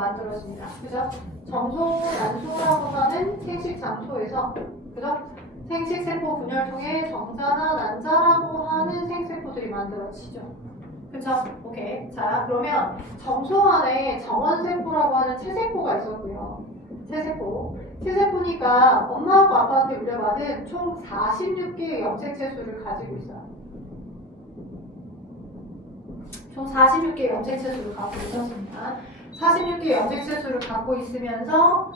만들어집니다. 그죠? 정소, 난소라고 하는 생식 장소에서, 그죠? 생식세포 분열을 통해 정자나 난자라고 하는 생세포들이 만들어지죠. 그쵸? 오케이. 자, 그러면 정소 안에 정원세포라고 하는 체세포가 있었고요. 체세포. 체세포니까 엄마하고 아빠한테 물려받은 총 46개의 염색체수를 가지고 있어요. 총 46개의 염색체수를 갖고 있었습니다. 46개의 염색체수를 갖고 있으면서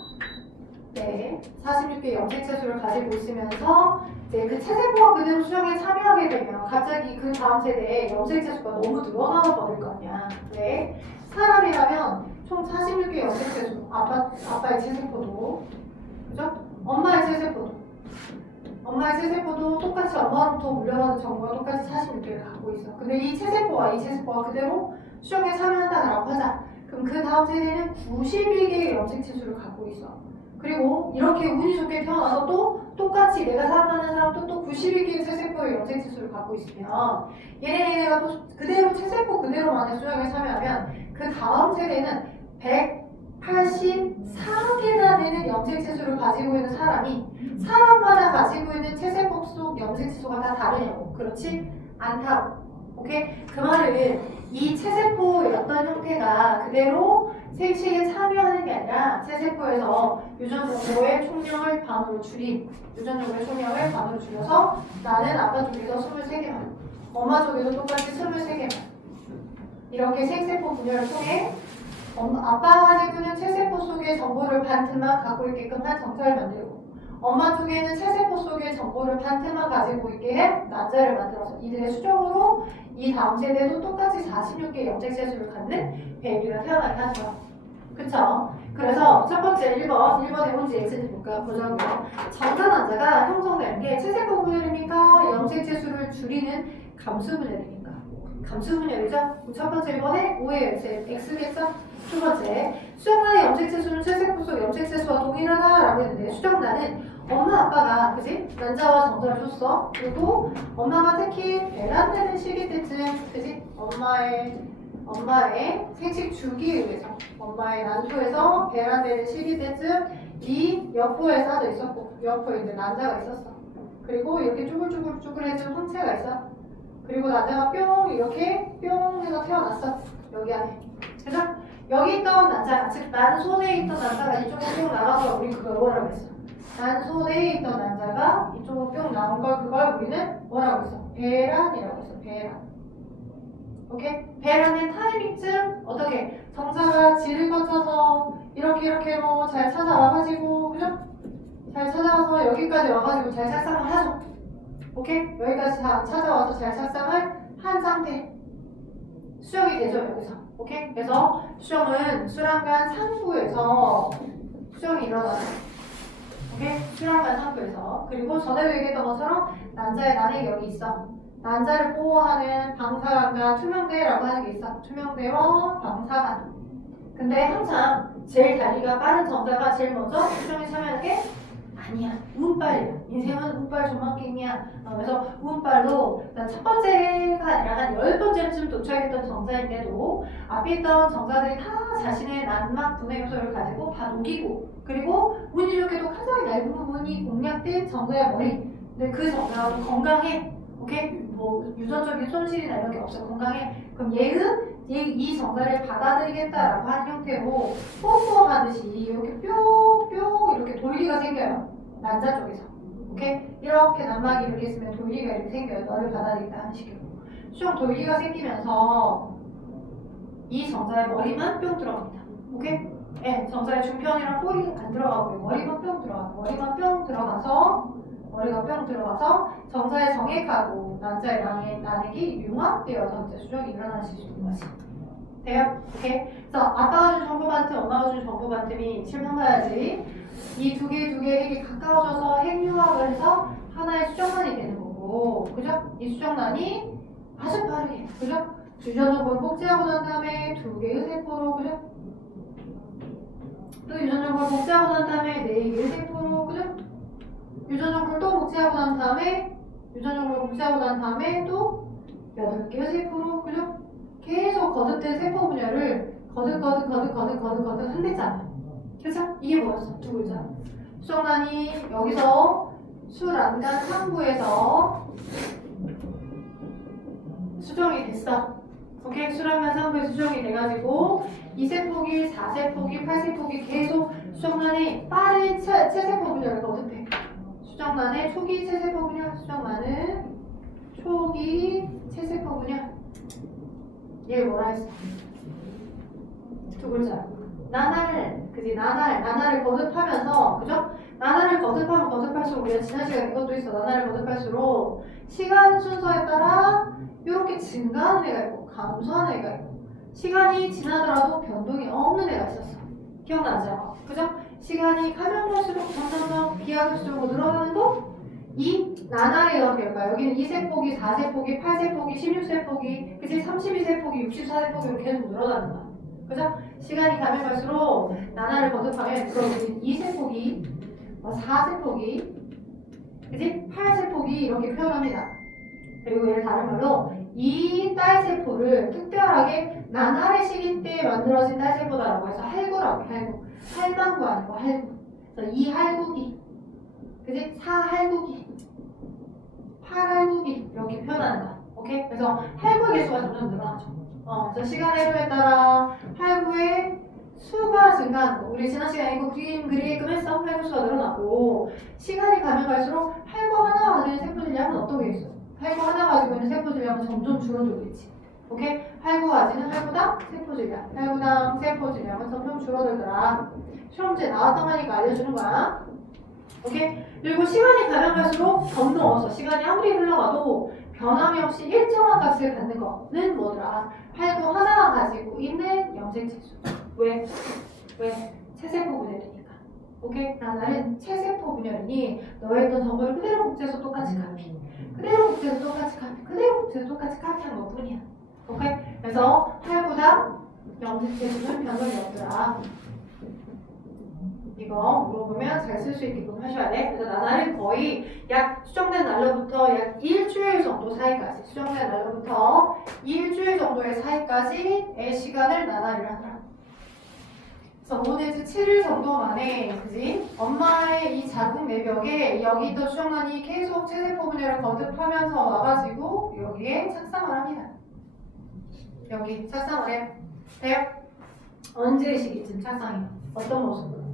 46개의 염색체수를 가지고 있으면서 이제 그 체세포가 그대로 수정에 참여하게 되면 갑자기 그 다음 세대에 염색체수가 너무 늘어나서 버릴 거 아니야. 왜? 사람이라면 총 46개의 염색체수, 아빠의 체세포도, 그죠? 엄마의 체세포도 똑같이 엄마로부터 물려받은 정보가 똑같이 46개를 갖고 있어. 근데 이 체세포가 그대로 수정에 참여한다고 하자. 그럼 그 다음 세대는 92개의 염색체수를 갖고 있어. 그리고 이렇게 운이 좋게 태어나서 또 똑같이 내가 사랑하는 사람도 또 91개의 체세포의 염색체수를 갖고 있으면 얘네가 또 그대로 체세포 그대로만의 수정에 참여하면 그 다음 세대는 184개나 되는 염색체수를 가지고 있는 사람이 사람마다 가지고 있는 체세포 속 염색체수가 다 다르냐고. 그렇지? 않다고. 오케이? 그 말은 이 체세포의 어떤 형태가 그대로 생식에 참여하는 게 아니라 체세포에서 유전 정보의 총량을 반으로 줄여서 나는 아빠 쪽에서 23개만, 엄마 쪽에도 똑같이 23개만 이렇게 생세포 분열을 통해 아빠가 가지고 있는 체세포 속의 정보를 반 틈만 갖고 있게끔 한 정자를 만들고 엄마 쪽에는 체세포 속의 정보를 반 틈만 가지고 있게 해 난자를 만들어서 이들의 수정으로 이 다음 세대도 똑같이 46개의 염색체수를 갖는 베이비가 태어나게 하죠. 그쵸? 그래서 첫 번째 1번의 문제 X를 보자고요. 정자 난자가 형성되는 게 체세포 분열입니까? 염색체수를 줄이는 감수 분열입니까? 감수 분열이죠? 첫 번째 1번에 5의 X겠죠? 두 번째, 수정란의 염색체수는 체세포 속 염색체수와 동일하다라고 했는데 수정란은 엄마 아빠가 그지? 난자와 정자를 줬어. 그리고 엄마가 특히 배란되는 시기 때쯤 그지? 엄마의 생식 주기에 의해서 엄마의 난소에서 배란되는 시기 때쯤 이 여포에 싸져 있었고 여포에 이제 난자가 있었어. 그리고 이렇게 쭈글쭈글해진 황체가 있어. 그리고 난자가 뿅 이렇게 뿅 해서 태어났어. 여기 안에. 그래서 여기 있던 난자가 즉 난소내에 있던 난자가 이쪽으로 뿅 나가서 우리 그걸 뭐라고 했어? 난소내에 있던 난자가 이쪽으로 뿅 나온 그걸 우리는 뭐라고 했어? 배란이라고 했어. 배란. 오케이? 배란의 타이밍쯤 어떻게? 정자가 질을 거쳐서 이렇게로 잘 찾아와가지고 그죠? 잘 찾아와서 여기까지 와가지고 잘 착상을 하죠. 오케이? 여기까지 찾아와서 잘 착상을 한 상태 수정이 되죠 여기서. 오케이? 그래서 수정은 수란간 상부에서 수정이 일어나요. 오케이? 수란간 상부에서. 그리고 전에도 얘기했던 것처럼 난자의 난이 여기 있어. 난자를 보호하는 방사관과 투명대라고 하는 게 있어. 투명대와 방사관. 근데 항상 제일 달리기가 빠른 정자가 제일 먼저 수정에 참여하는 게 아니야. 운빨이야. 인생은 운빨 조망갱이야. 그래서 운빨로 첫 번째가 아니라 한 10번째쯤 도착했던 정자인데도 앞에 있던 정자들이 다 자신의 난막 분해 요소를 가지고 다 녹이고 그리고 운이 좋게도 가장 얇은 부분이 공략된 정자의 머리. 근데 그 정자가 건강해. 오케이? 뭐 유전적인 손실이나 이런 게 없어. 건강해. 그럼 이 정자를 받아들이겠다라고 하는 형태로 뽀뽀하듯이 이렇게 뿅뿅 이렇게 돌기가 생겨요. 난자 쪽에서. 오케이? 이렇게 난막이 이렇게 있으면 돌기가 이렇게 생겨요. 너를 받아들이겠다 하는 식으로. 수정 돌기가 생기면서 이 정자의 머리만 뿅 들어갑니다. 오케이? 네, 정자의 중편이랑 꼬리가 안 들어가고 머리만 뿅 들어가고 머리가 뿅 들어가서 정자의 정액하고 난자의 난액이 융합되어서 이제 수정이 일어날 수 있는 거지. 돼요? 오케이? 그래서 아빠가 준 정보반틈, 엄마가 준 정보반틈이 실망해야지. 이 두 개 핵이 가까워져서 핵융합을 해서 하나의 수정란이 되는 거고, 그죠? 이 수정란이 아주 빠르게, 그죠? 유전 정보를 복제하고 난 다음에 2개의 세포로, 그죠? 또 유전 정보를 복제하고 난 다음에 4개의 세포로, 그죠? 유전 정보를 또 복제하고 난 다음에 또 8개의 세포로, 그죠? 계속 거듭된 세포 분열을 거듭 한댔잖아. 그쵸? 이게 뭐였어? 두 글자. 수정란이 여기서 수란간 상부에서 수정이 됐어. 오케이? 수란간 상부에 수정이 돼가지고 2세포기, 4세포기, 8세포기 계속 수정란이 빠른 체세포 분열을 거듭해. 수정란의 초기 체세포 분열, 수정란은 초기 체세포 분열. 얘를 뭐라 했어? 두 글자. 나날을 거듭하면서, 그죠? 나날을 거듭하면 거듭할수록, 우리가 지난 시간에 이것도 있어. 나날을 거듭할수록 시간 순서에 따라 이렇게 증가하는 애가 있고 감소하는 애가 있고, 시간이 지나더라도 변동이 없는 애가 있었어. 기억나죠? 그죠? 시간이 가면 갈수록 점점 비약수적으로 늘어나는 거? 이 나날이 어떻게 할까요? 여기는 2세포기, 4세포기, 8세포기, 16세포기, 그치? 32세포기, 64세포기로 계속 늘어나는 거야. 그죠? 시간이 가면 갈수록 나날을 거듭하면 그럼 2세포기, 4세포기, 그치? 8세포기 이렇게 표현합니다. 그리고 얘를 다른 말로 이 딸세포를 특별하게 나날의 시기 때 만들어진 딸세포다라고 해서 할구라고 해. 할구. 할망구 아니고 할구. 그래서 이 할구기, 그치? 4할구기, 8할구기 이렇게 표현하는 거야. 오케이? 그래서 할구의 개수가 점점 늘어나죠. 그래서 시간의 흐름에 따라 할구의 수가 증가하는 거. 우리 지난 시간에 이거 그림 그리게끔 했어. 할구 수가 늘어나고 시간이 가면 갈수록 할구 하나 가지고 있는 세포질량은 어떻게 있어? 할구 하나 가지고 있는 세포질량은 점점 줄어들고 있지. 오케이? 할구 가지는 할구당 세포질량. 할구당 세포질량은 점점 줄어들더라. 실험지에 나왔던 거니까 알려주는 거야. 오케이? 그리고 시간이 가면 갈수록 점점 없어. 시간이 아무리 흘러가도 변함이 없이 일정한 값을 갖는 거는 뭐더라? 할구 하나가 가지고 있는 염색체수. 왜? 체세포 분열이니까. 오케이? 나는 체세포 분열이니 너 했던 정보를 그대로 복제해서 똑같이 카피. 그대로 복제해서 똑같이 카피. 그대로 복제해서 똑같이 카피한 것 뿐이야. 오케이? 그래서 할구당 염색체수는 변동이 없더라. 이거 물어보면 잘 쓸 수 있게끔 하셔야 돼. 그래서 나날은 거의 약 수정된 날로부터 약 일주일 정도 사이까지, 수정된 날로부터 일주일 정도의 사이까지의 시간을 나날이라 하더라. 그래서 5 내지 7일 정도 만에, 그지? 엄마의 이 작은 내벽에 여기 있던 수정란이 계속 체세포 분열을 거듭하면서 와가지고 여기에 착상을 합니다. 여기 착상을 해. 돼요? 언제 시기쯤 착상해요? 어떤 모습으로?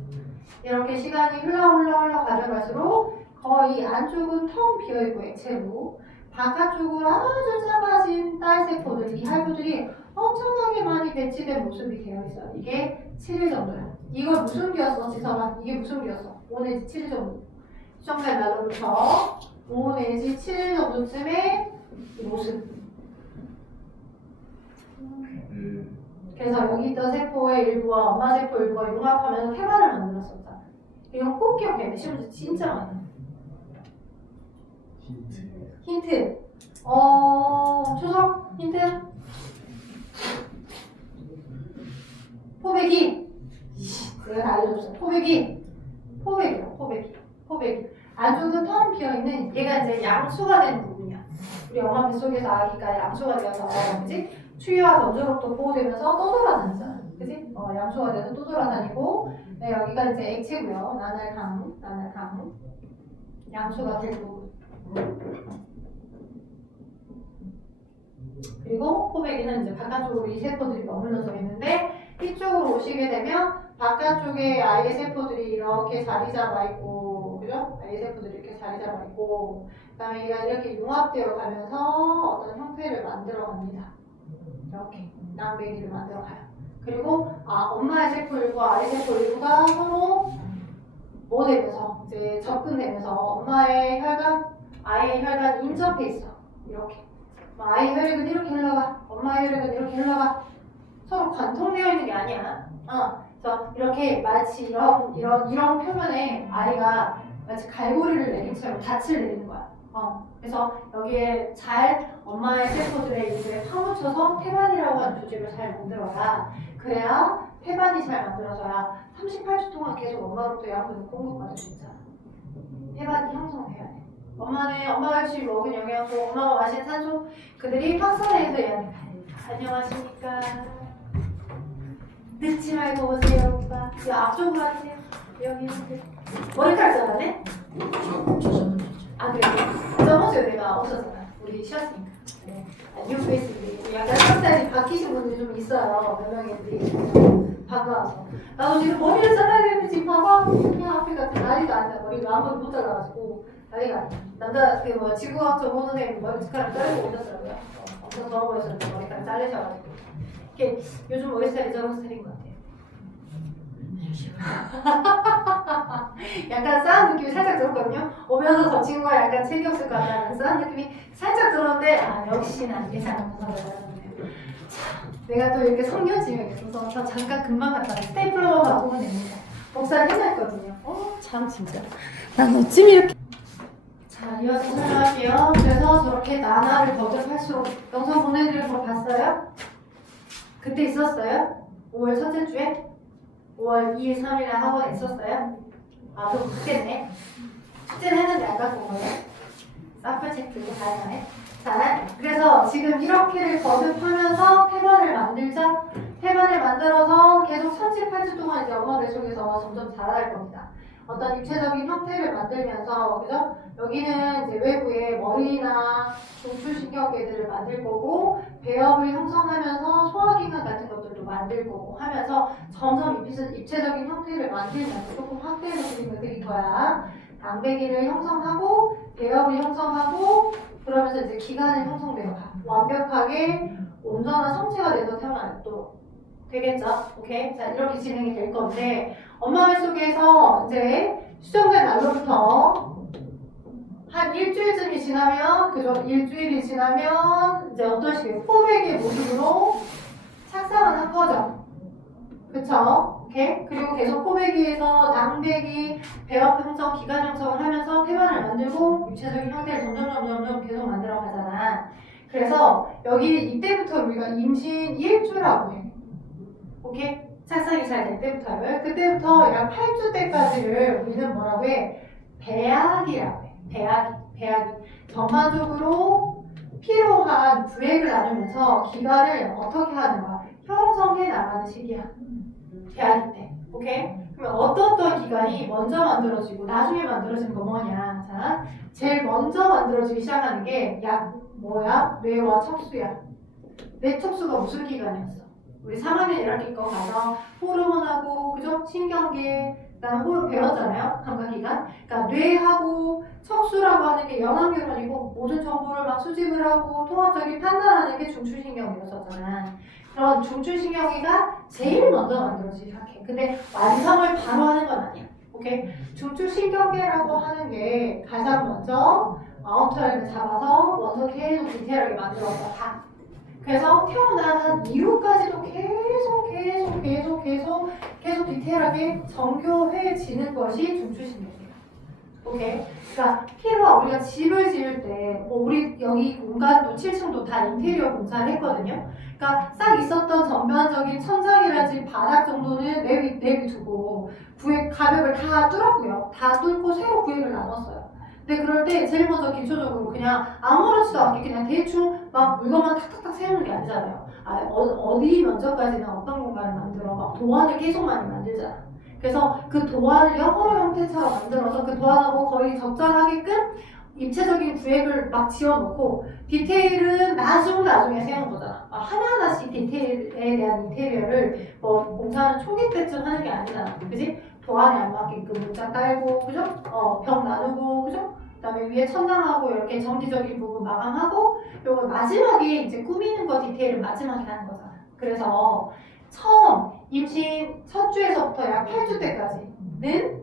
이렇게 시간이 흘러 가져갈수록 거의 안쪽은 텅 비어있고 액체로 바깥쪽으로 아주 작아진 딸세포들, 이 할구들이 엄청나게 많이 배치된 모습이 되어 있어요. 이게 7일 정도야. 이거 무슨 기였어? 지성아, 이게 무슨 기였어? 5 내지 7일 정도. 수정된 날로부터 5 내지 7일 정도쯤의 모습. 그래서 여기 있던 세포의 일부와 엄마 세포 일부가 융합하면서 태반을 만들었었잖아. 이거 꼭 기억해야 돼. 시험지 진짜 많아. 힌트. 초석 힌트. 포배기. 내가 다 알려줬어. 포배기야. 포배기. 안쪽은 텅 비어있는 얘가 이제 양수가 된 부분이야. 우리 엄마 뱃속에서 아기가 양수가 되어서 그지? 추위와 건조로부터 보호되면서 또 돌아다니잖아. 그지? 양수가 돼서 또 돌아다니고, 네, 여기가 이제 액체고요. 나날강. 양수가 될 부분. 그리고 포배기는 이제 바깥쪽으로 이 세포들이 머물러서 있는데, 이쪽으로 오시게 되면 바깥쪽에 아이의 세포들이 이렇게 자리 잡아 있고, 그죠? 아이의 세포들이 이렇게 자리 잡아 있고, 그 다음에 얘가 이렇게 융합되어 가면서 어떤 형태를 만들어 갑니다. 이렇게 낭배기를 만들어 가요. 그리고 엄마의 세포 일부와 아이 세포 일부가 서로 되면서 이제 접근되면서 엄마의 혈관, 아이의 혈관 인접해 있어. 이렇게. 아이의 혈액은 이렇게 흘러가. 엄마의 혈액은 이렇게 흘러가. 서로 관통되어 있는 게 아니야. 그래서 이렇게 마치 이런 표면에 아이가 마치 갈고리를 내린 처럼 닻을 내리는 거야. 그래서 여기에 잘 엄마의 세포들의 일부에 파묻혀서 태반이라고 하는 조직을 잘 만들어야, 그래야 태반이 잘 만들어져야 38주 동안 계속 엄마로부터 양분을 공급받을 수 있잖아. 태반이 형성돼야 돼. 엄마가 역시 먹은 영양소, 엄마가 마신 산소, 그들이 확산해서 얘한테 가야 되니까. 안녕하십니까. 앉지 말고 오세요, 오빠. 이 앞쪽으로 앉으세요. 여기 이렇게. 머리카락 잘라네? 아, 그래. 저번 주에 내가 없었잖아. 우리 쉬었으니까. 네. 뉴 페이스인데 약간 스타일이 바뀌신 분들이 좀 있어요. 몇 명인데 반가워서. 나도 지금 머리를 잘라야 되는데 지금 봐봐. 그냥 앞에가 난리도 아니야. 머리가 한 번도 못 잘라가지고 난리가 아니야. 남자 그 지구학 전문 선생님 머리카락 자르고 오셨더라고요. 엄청 더워 보이셨는데 머리카락 자르셔가지고. 이게 요즘 머리 스타일이 저런 스타일인 것 같아요. 약간 싸한 느낌이 살짝 들었거든요. 오면서 저 친구가 약간 책이 없을 것 같다는 싸한 느낌이 살짝 들었는데 아 역시나 예상한 거잖아요. 내가 또 이렇게 성견지명이 있어서 저 잠깐 금방 갔다 스테이플러만 바꾸면 됩니다. 복사를 해놨거든요. 참 진짜 난 어쩜 이렇게 자 이어서 설명할게요. 그래서 저렇게 나날을 거듭할수록 영상 보내드린 거 봤어요? 그때 있었어요? 5월 첫째 주에? 5월 2일, 3일에 학원에 있었어요? 아, 좀 늦겠네. 숙제는 했는데 안 갖고 온 거예요? 사플 체크도 다양하네. 자, 그래서 지금 이렇게를 거듭하면서 패번을 만들자. 패번을 만들어서 계속 38주 동안 이제 엄마 뱃속에서 점점 자랄 겁니다. 어떤 입체적인 형태를 만들면서, 그죠? 여기는 이제 외부에 머리나 중추신경계들을 만들 거고, 배엽을 형성하면서 소화기관 같은 것들도 만들 거고 하면서 점점 입체적인 형태를 만들면서 조금 확대해서 그림을 그릴 거야. 당배기를 형성하고, 배엽을 형성하고, 그러면서 이제 기관을 형성되어 가. 완벽하게 온전한 성체가 돼서 태어나도록 되겠죠? 오케이? 자, 이렇게 진행이 될 건데, 엄마 뱃속에서 이제 수정된 날로부터 한 일주일쯤이 지나면, 그죠? 일주일이 지나면, 이제 어떤 식의 포백의 모습으로 착상을 한 거죠. 그쵸? 오케이? 그리고 계속 포백이에서 낭배기, 배엽 형성, 기관 형성을 하면서 태반을 만들고, 입체적인 형태를 점점 계속 만들어 가잖아. 그래서 여기 이때부터 우리가 임신 1주라고 해. 오케이? 착상이 잘 될 때부터를. 그때부터 약 8주 때까지를 우리는 뭐라고 해? 배악이라고 해. 배악이. 전반적으로 필요한 부액을 나누면서 기관을 어떻게 하는가? 형성해 나가는 시기야. 배악이 때. 오케이? 그러면 어떤 기관이 먼저 만들어지고 나중에 만들어지는 거 뭐냐? 자, 제일 먼저 만들어지기 시작하는 게 뭐야? 뇌와 척수야. 뇌 척수가 무슨 기관이었어? 우리 3학년 1학기 거 가서 호르몬하고, 그죠? 신경계, 그다음 호르몬 배웠잖아요. 감각기관. 그러니까 뇌하고 척수라고 하는 게 연합뉴런이고 모든 정보를 막 수집을 하고 통합적인 판단하는 게 중추신경이었었잖아. 그런 중추신경이가 제일 먼저 만들어지기 시작해. 근데 완성을 바로 하는 건 아니야. 오케이? 중추신경계라고 하는 게 가장 먼저 아웃라인을 잡아서 원서 계속 디테일하게 만들어서 다. 그래서 태어난 이후까지도 계속 디테일하게 정교해지는 것이 중추신경이에요. 오케이? 그러니까 필요한 우리가 집을 지을 때, 우리 여기 공간도 7층도 다 인테리어 공사를 했거든요. 그러니까 싹 있었던 전반적인 천장이라든지 바닥 정도는 내비두고 구획 가벽을 다 뚫었고요. 다 뚫고 새로 구획을 나눴어요. 근데 그럴 때 제일 먼저 기초적으로 그냥 아무렇지도 않게 그냥 대충 막 물건만 탁탁탁 세우는 게 아니잖아요. 어디 면적까지는 어떤 공간을 만들어 막 도안을 계속 많이 만들잖아. 그래서 그 도안을 여러 형태처럼 만들어서 그 도안하고 거의 적절하게끔 입체적인 구획을 막 지어놓고 디테일은 나중에 세우는 거잖아. 하나하나씩 디테일에 대한 인테리어를 뭐 공사는 초기 때쯤 하는 게 아니잖아. 그지? 도안에 안 맞게끔 문자 깔고, 그죠? 벽 나누고, 그죠? 그 다음에 위에 천장하고 이렇게 정기적인 부분 마감하고, 요거 마지막에 이제 꾸미는 거 디테일을 마지막에 하는 거잖아. 그래서 처음 임신 첫 주에서부터 약 8주 때까지는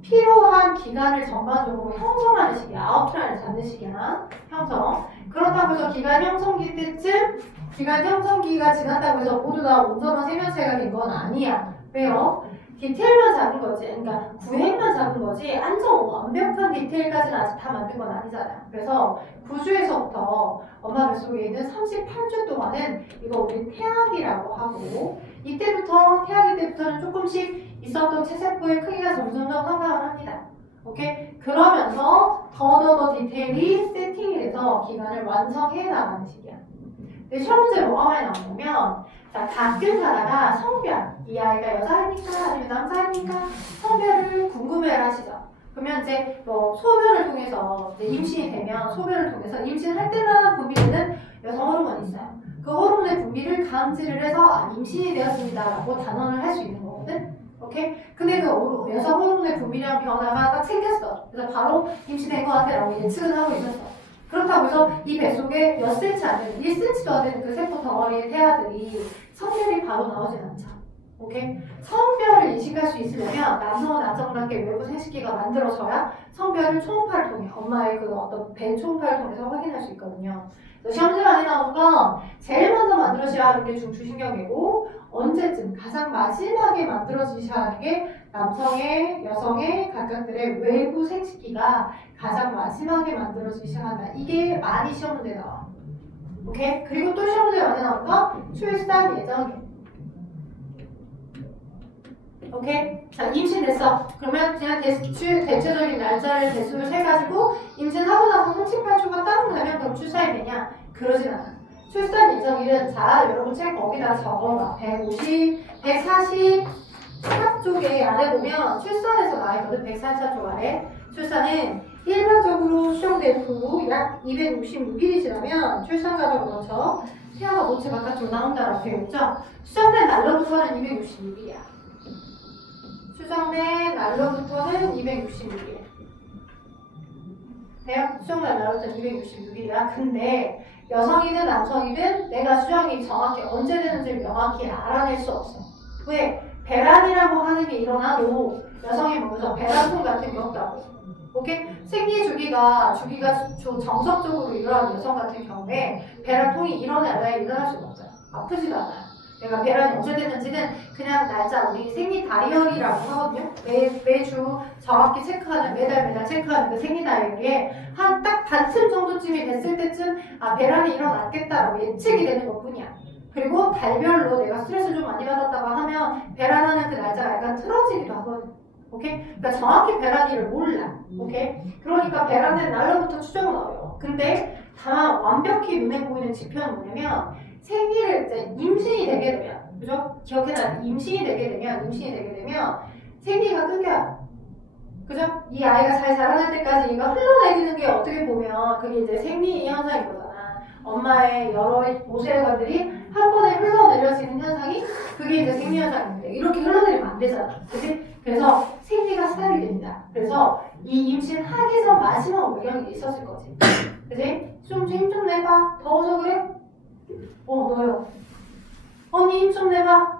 필요한 기간을 전반적으로 형성하는 시기야. 아웃라인을 잡는 시기야. 형성. 그렇다고 해서 기간 형성기 때쯤 기간 형성기가 지났다고 해서 모두 다 온전한 세면체가 된 건 아니야. 왜요? 디테일만 잡은 거지. 그러니까 구획만 잡은 거지. 완벽한 디테일까지는 아직 다 만든 건 아니잖아요. 그래서 9주에서부터 엄마 뱃속에 있는 38주 동안은 이거 우리 태아기라고 하고, 이때부터 태아기 때부터는 조금씩 있었던 체세포의 크기가 점점 성장을 합니다. 오케이? 그러면서 더 디테일이 세팅이 돼서 기간을 완성해 나가는 시기야. 근데 시험 문제 뭐가 많이 나오냐면, 자, 가끔 가다가 성별, 이 아이가 여자입니까? 아니면 남자입니까? 성별을 궁금해 하시죠. 그러면 이제 뭐 소변을 통해서 이제 임신이 되면 소변을 통해서 임신할 때만 분비되는 여성 호르몬이 있어요. 그 호르몬의 분비를 감지를 해서 아, 임신이 되었습니다라고 단언을 할 수 있는 거거든. 오케이? 근데 그 여성 호르몬의 분비량 변화가 딱 생겼어. 그래서 바로 임신된 것 같아라고 예측을 하고 있었어. 그렇다고 해서 이 뱃속에 몇 센치 안 되는 1cm도 안 되는 그 세포 덩어리의 태아들이 성별이 바로 나오진 않죠. 오케이? 성별을 인식할 수 있으려면 남성은 남성답게 외부 생식기가 만들어져야 성별을 초음파를 통해 엄마의 그 어떤 배 초음파를 통해서 확인할 수 있거든요. 그래서 시험지 많이 나온 건 제일 먼저 만들어져야 하는 게 중추신경이고 언제쯤 가장 마지막에 만들어지셔야 하는 게 남성의 여성의 각각들의 외부 생식기가 가장 마지막에 만들어지셔야 한다. 이게 많이 시험 문제 나와. 오케이? 그리고 또 시험 문제 많이 나온 건 출산 예정일. 오케이? 자, 임신됐어. 그러면 그냥 대체적인 날짜를 대수를 세가지고 임신하고 나서 38초가 딱 나면 그럼 출산이 되냐? 그러진 않아. 출산 예정일은 자, 여러분 책 거기다 적어봐. 150, 144쪽에 아래 보면 출산에서 나와있거든. 144쪽 아래. 출산은 일반적으로 수정된 후 약 266일이 지나면 출산 과정을 거쳐 태아가 모체 바깥으로 나온다라고 되어 있죠. 수정된 날로부터는 266일이야. 수정된 날로부터는 266일. 돼요? 수정된 날로부터는 266일이야. 근데 여성이든 남성이든 내가 수정이 정확히 언제 되는지를 명확히 알아낼 수 없어. 왜? 배란이라고 하는 게 일어나도 여성이 먼저 배란통 같은 게 없다고. 오케이? 생리 주기가 정석적으로 일어나는 여성 같은 경우에 배란통이 일어날 수가 없어요. 아프지도 않아요. 내가 배란이 언제 됐는지는 그냥 날짜, 우리 생리 다이어리라고 하거든요. 매주 정확히 체크하는, 매달 체크하는 그 생리 다이어리에 한 딱 반쯤 정도쯤이 됐을 때쯤 아, 배란이 일어났겠다라고 예측이 되는 것 뿐이야. 그리고 달별로 내가 스트레스 좀 많이 받았다고 하면 배란하는 그 날짜가 약간 틀어지기도 하거든. 오케이? 그러니까 정확히 배란일을 몰라. 오케이? 그러니까 배란된 날로부터 추정은 어려워. 근데 다만 완벽히 눈에 보이는 지표는 뭐냐면 생리를 이제 임신이 되게 되면, 그죠? 기억해놔. 임신이 되게 되면 생리가 끊겨요. 그죠? 이 아이가 잘 자라날 때까지 얘가 흘러내리는 게 어떻게 보면 그게 이제 생리 현상인 거잖아. 엄마의 여러 모세혈관들이 한 번에 흘러내려지는 현상이 그게 이제 생리 현상인데 이렇게 흘러내리면 안 되잖아. 그치? 그래서 생리가 스탑이 됩니다. 그래서 이 임신하기 전 마지막 외경이 있었을 거지. 그치? 좀 힘 좀 내봐. 더워서 그래? 너요. 언니 힘 좀 내봐.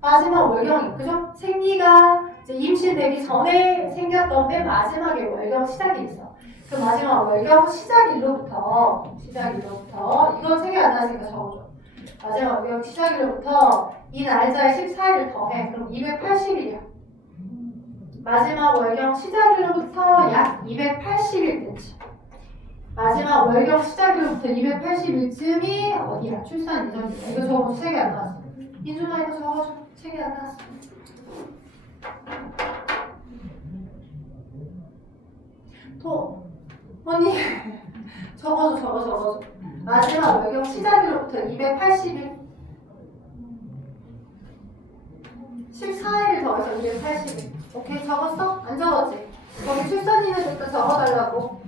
마지막 월경이, 그죠? 생리가 이제 임신되기 전에 생겼던 맨 마지막에 월경 시작이 있어. 그 마지막 월경 시작일로부터 이건 책에 안 나왔으니까 적어줘. 마지막 월경 시작일로부터 이 날짜에 14일을 더해. 그럼 280일이야. 마지막 월경 시작일로부터 약 280일쯤. 마지막 월경 시작일로부터 280일쯤이 어디야? 출산 예정일이야. 이거 적어줘. 책에 안 나왔어. 인준아 이거 적어줘. 책에 안 나왔어. 언니 적어줘. 마지막 월경 시작일로부터 280일 14일을 더해서 280일. 오케이, 적었어? 안 적었지? 거기 출산일에부터 적어달라고.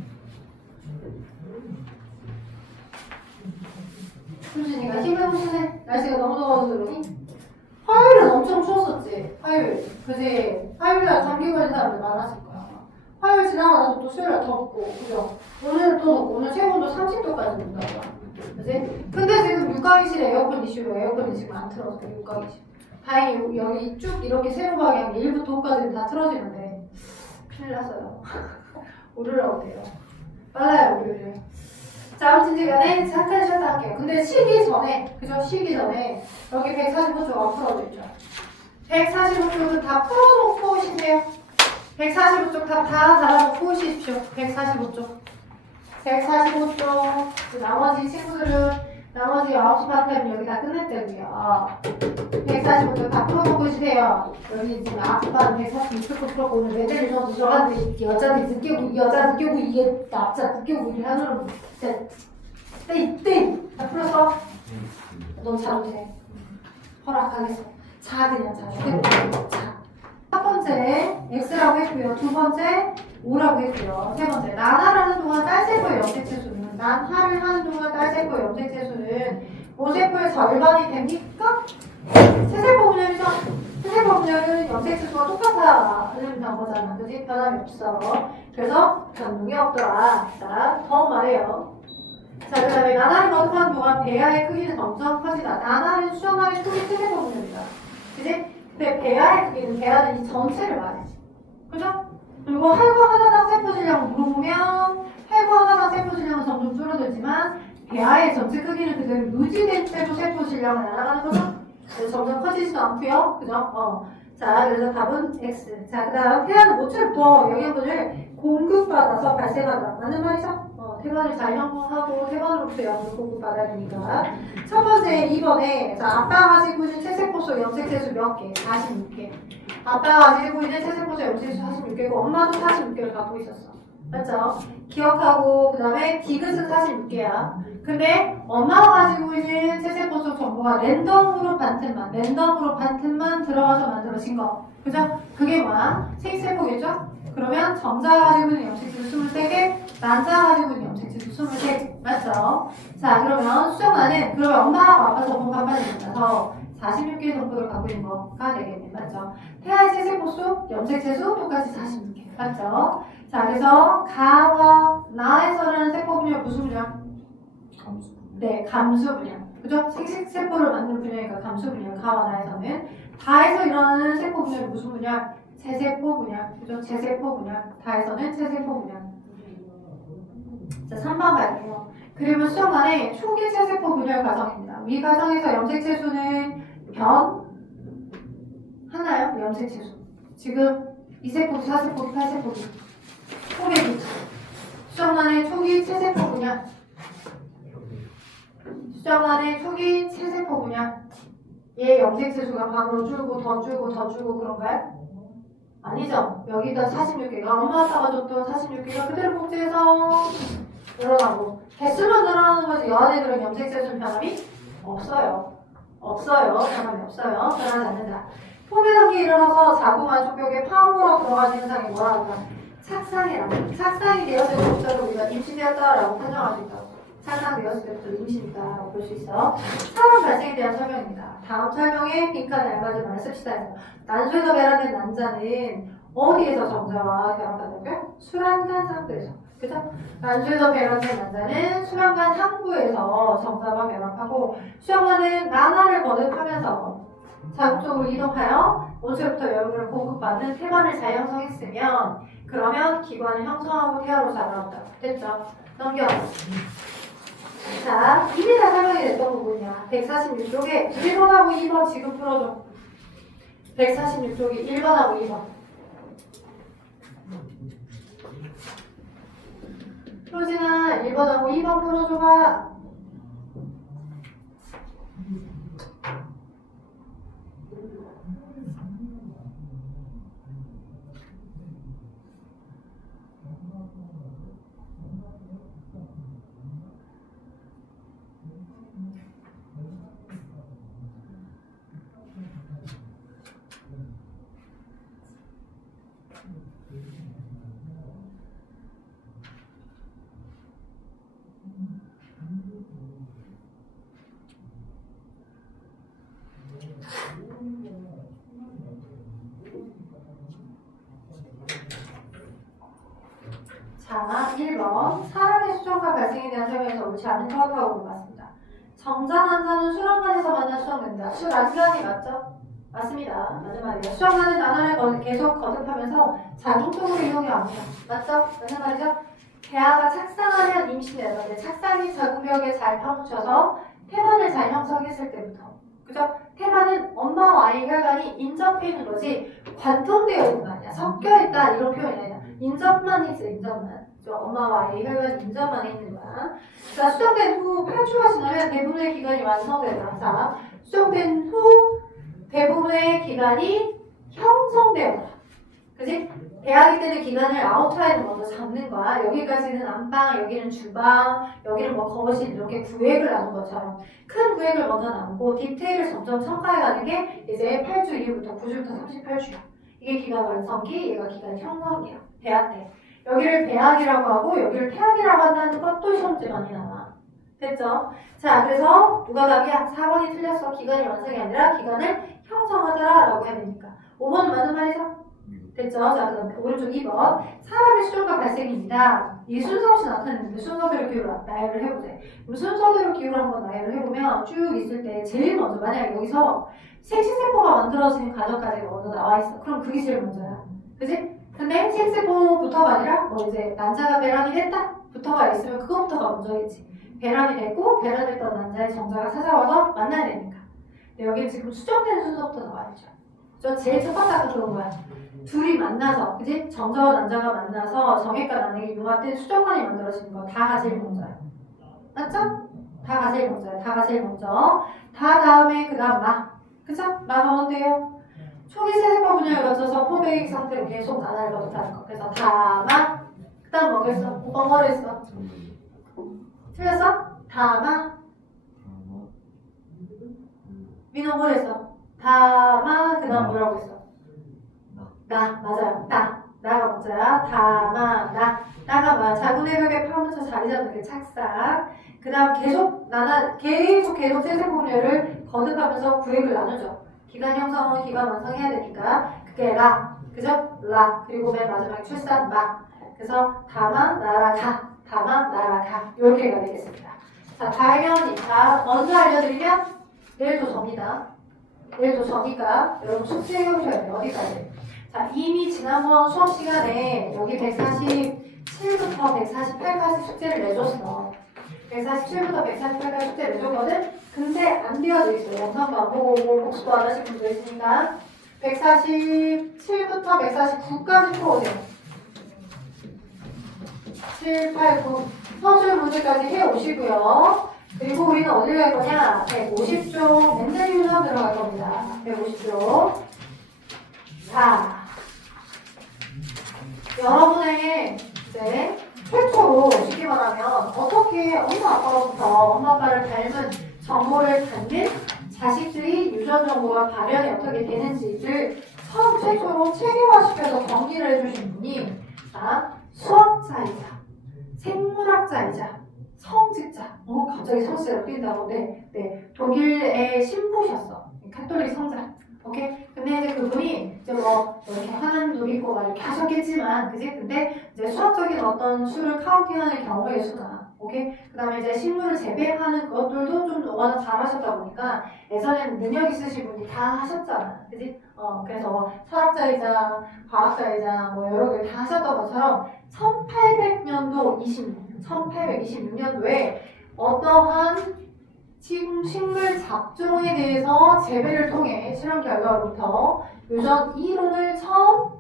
수진이가 힘을 보시네. 날씨가 너무 더워서 그러니? 화요일은 엄청 추웠었지. 화요일. 그지? 화요일날 감기 걸린 사람들 많았을 거야. 화요일 지나고 나서 또 수요일날 덥고, 그죠? 오늘은 또 덥고, 오늘 최고도 30도까지 온다고. 그지? 근데 지금 육각이실에 에어컨 이슈로 에어컨이 지금 안 틀어서 육각이실. 다행히 여기 쭉 이렇게 세로 방향 1부터 5까지는 다 틀어지는데 큰일 났어요. 오르라고 돼요. 빨라요, 오르를. 자, 아무튼 시간에 잠깐 쉬었다 할게요. 근데 쉬기 전에, 그죠? 쉬기 전에 여기 145쪽 안 풀어져 있죠? 145쪽은 다 풀어놓고 오시세요. 145쪽 다 달아놓고 오십시오. 145쪽. 나머지 친구들은 나머지 9시 반까지 여기 다 끝냈대고요. 145쪽 다 풀어놓고 오시세요. 여기 지금 9시 반 146쪽 풀었고 오늘 애들이 좀 들어갔는데 여자들이 느끼고 이게 남자 느끼고 이게 하느라고 진짜 땡! 다 풀었어? 너무 잘하네. 허락하겠어. 자, 그냥 자. 자. 첫 번째 x라고 했고요. 두 번째 5라고 했고요. 세 번째 난하를 하는 동안 딸세포의 염색체수는 난하를 하는 동안 딸세포의 염색체수는 모세포의 절반이 됩니까? 세세포 분열이죠. 세세포 분열은 염색체수가 똑같아는 거잖아. 그지? 변함이 없어. 그래서 변동이 없더라. 자, 더 말해요. 자, 그 다음에 난하를 거듭하는 동안 배아의 크기는 점점 커지다. 난하는 수정하는 크기 세세포 분열이다. 그지? 근데 배아의 크기는 배아는 이 전체를 말해. 그죠? 그리고 혈관 하나당 세포 질량을 물어보면 혈관 하나당 세포 질량은 점점 줄어들지만 배아의 전체 크기는 그대로 유지된 채로 세포 질량을 알아가는 거죠? 그래서 점점 커지지도 않고요. 그죠? 자, 그래서 답은 X. 자, 그 다음 태아는 모처부터 영양분을 공급받아서 발생하다. 맞는 말이죠? 태반을 잘 형성하고 태반으로부터 영양분을 공급받아야 되니까. 첫 번째 2번에 자, 아빠가 가지고 있는 체세포소 염색체수 몇 개? 46개. 아빠가 가지고 있는 체세포소 염색체수 46개고 엄마도 46개를 갖고 있었어. 맞죠? 기억하고 그 다음에 디귿은 46개야. 근데 엄마가 가지고 있는 체세포소 정보가 랜덤으로 반틈만 들어가서 만들어진 거. 그죠? 그게 뭐야? 생세포겠죠? 그러면 정자가 가지고 있는 염색체수 23개, 난자가 가지고 있는 염색체수 23개. 맞죠? 자, 그러면 수정란은 그러면 엄마하고 아빠 정보 반반이 만나서 46개 정도를 갖고 있는 거가 되겠네. 맞죠? 태아의 체세포수, 염색체수 똑같이 46개. 맞죠? 자, 그래서 가와 나에서는 세포 분열 무슨 분열? 감수. 네, 감수 분열. 그죠? 생식세포를 만드는 분열이니까 감수 분열. 가와 나에서는 다에서 일어나는 세포 분열이 무슨 분열? 체세포 분열. 그죠? 체세포 분열. 다에서는 체세포 분열. 자, 3번 갈게요. 그러면 수정란에 초기 체세포 분열 과정입니다. 위 과정에서 염색체수는 변 하나요? 염색체수. 지금 2세포, 4세포, 8세포 초기 수정란의 초기 체세포 분열. 수정란의 초기 체세포 분열. 얘 염색체수가 반으로 줄고 더 줄고 더 줄고 그런가요? 아니죠. 여기다 46개가 엄마 아빠가 줬던 46개가 그대로 복제해서 늘어나고 개수만 늘어나는 거지. 여아들은 염색체수 변함이 없어요. 변함이 없어요. 변하지 않는다. 포배 단계에 일어나서 자궁 안쪽벽에 파물어 들어가는 현상이 뭐라 할까? 착상이라고. 착상이 되었을 때부터 우리가 임신되었다라고 판정할 수 있다고. 착상되었을 때부터 임신이다라고 볼 수 있어. 사람 발생에 대한 설명입니다. 다음 설명에 빈칸을 얇아지만 씁시다 해서 난소에서 배란된 난자는 어디에서 정자와 결합한다고요? 수란간 상부에서. 그죠? 난소에서 배란된 난자는 수란간 상부에서 정자와 결합하고 수정란은 난하를 거듭하면서 자궁 쪽으로 이동하여 온수로부터 영양분을 공급받는 태반을 잘 형성했으면 그러면 기관을 형성하고 태아로 자라온다. 됐죠? 넘겨. 자, 이미 다 설명이 됐던 부분이야. 146쪽에 1번하고 2번 지금 풀어줘. 146쪽이 1번하고 2번. 효진아, 1번하고 2번 풀어줘봐. 자, 1번. 사람의 수정과 발생에 대한 설명에서 옳지 않은 것하고 맞습니다. 정자난자는 수란간에서 만나 수정된다. 수란간이 맞죠? 맞습니다. 맞는 말이에요. 수정란은 난하를 계속 거듭하면서 자궁 쪽으로 이동이 합니다. 맞죠? 맞는 말이죠? 배아가 착상하면 임신해야 되는데 착상이 자궁벽에 잘 파묻혀서 태반을 잘 형성했을 때부터. 그죠? 태반은 엄마와 아이 혈관이 인접해 있는 거지 관통되어 있는 거 아니야. 섞여 있다 이런 표현이 아니야. 인접만 있어, 인접만. 엄마와 아이 혈관 인접만 있는 거야. 자, 수정된 후 8주가 지나면 대부분의 기관이 완성된다. 자, 수정된 후 대부분의 기관이 형성되었다. 그지? 배하기 때는 기간을 아웃라인을 먼저 잡는 거야. 여기까지는 안방, 여기는 주방, 여기는 뭐 거실 이렇게 구획을 나눈 것처럼 큰 구획을 먼저 나누고 디테일을 점점 첨가해가는 게 이제 8주 이후부터 9주부터 38주야. 이게 기간 완성기, 얘가 기간 형성기야. 배합 때. 여기를 배합이라고 하고 여기를 태합이라고 한다는 것도 시험 문제 많이 나와. 됐죠? 자, 그래서 누가 답이야? 4번이 틀렸어. 기간이 완성이 아니라 기간을 형성하더라 라고 해야 되니까. 5번은 맞는 말이죠? 됐죠? 자, 그다음에 오른쪽 2번. 사람의 수정과 발생입니다. 이 순서 없이 나타내는데 순서대로 기울어 나열을 해보자. 그럼 순서대로 기울어 한번 나열을 해보면 쭉 있을 때 제일 먼저 만약에 여기서 생식세포가 만들어지는 과정까지가 먼저 나와 있어. 그럼 그게 제일 먼저야. 그지? 근데 생식세포부터가 아니라 뭐 이제 난자가 배란이 됐다? 부터가 있으면 그거부터가 먼저겠지. 배란이 됐고 배란됐던 난자의 정자가 찾아와서 만나야 되니까. 근데 여기 지금 수정되는 순서부터 나와 있죠. 저 제일 첫 번째가 그런 거야. 둘이 만나서, 그지? 정자와 난자가 만나서 정액과 난액이 융합된 수정관이 만들어지는 거 다가 제일 먼저야. 맞죠? 다가 제일 먼저야. 다가 제일 먼저. 다 다음에 그 다음 나. 그죠? 나가 뭔데요? 초기 세세포 분열을 거쳐서 포백액 상태로 계속 나날을 거듭하는 거. 그래서 다마. 그 다음 뭐겠어? 뭐를 했어? 틀렸어? 다마. 민호 뭘 했어? 다마. 그 다음 뭐라고 했어? 나, 맞아요. 나가 먼저야. 다마, 나가 뭐야? 자궁의 벽에 파묻혀 자리 잡는 그 착상. 그 다음 계속 세세포 분열을 거듭하면서 구획을 나누죠. 기간 형성은 기간 완성해야 되니까. 그게 라, 그죠? 라. 그리고 맨 마지막에 출산, 마. 그래서 다마, 나라, 가. 다마, 나라, 가. 요렇게가 되겠습니다. 자, 당연히자 먼저 알려드리면 내일도 접니다. 내일도 저니까 여러분 숙제 해보셔야 돼요. 어디까지? 자, 이미 지난번 수업 시간에 여기 147부터 148까지 숙제를 내줬어. 147부터 148까지 숙제를 내줬거든? 근데 안 되어져 있어요. 영상도 안 보고 복습도 안 하신 분도 있으니까 147부터 149까지 풀어오세요. 7, 8, 9 서술 문제까지 해오시고요. 그리고 우리는 어딜 갈 거냐? 150조 멘델 유전 들어갈 겁니다. 150조. 자, 여러분의 이제 최초로 쉽게 말하면 어떻게 엄마 아빠를 닮은 정보를 갖는 자식들이 유전 정보가 발현이 어떻게 되는지를 처음 최초로 체계화시켜서 정리를 해주신 분이 수학자이자 생물학자이자 성직자. 갑자기 성씨가 뛴다고. 네. 독일의 신부셨어. 가톨릭 성자. 오케이? 근데 이제 그분이 이제 뭐 이렇게 하나님도 믿고 막 이렇게 하셨겠지만, 그지? 근데 이제 수학적인 어떤 수를 카운팅하는 경우의 수나, 오케이? 그 다음에 이제 식물을 재배하는 것들도 좀 워낙 잘 하셨다 보니까 예전에는 능력 있으신 분이 다 하셨잖아. 그지? 그래서 뭐 철학자이자 과학자이자 뭐 여러 개 다 하셨던 것처럼 1800년도 1826년도에 어떠한 지금 식물 잡종에 대해서 재배를 통해 실험 결과로부터 유전 이론을 처음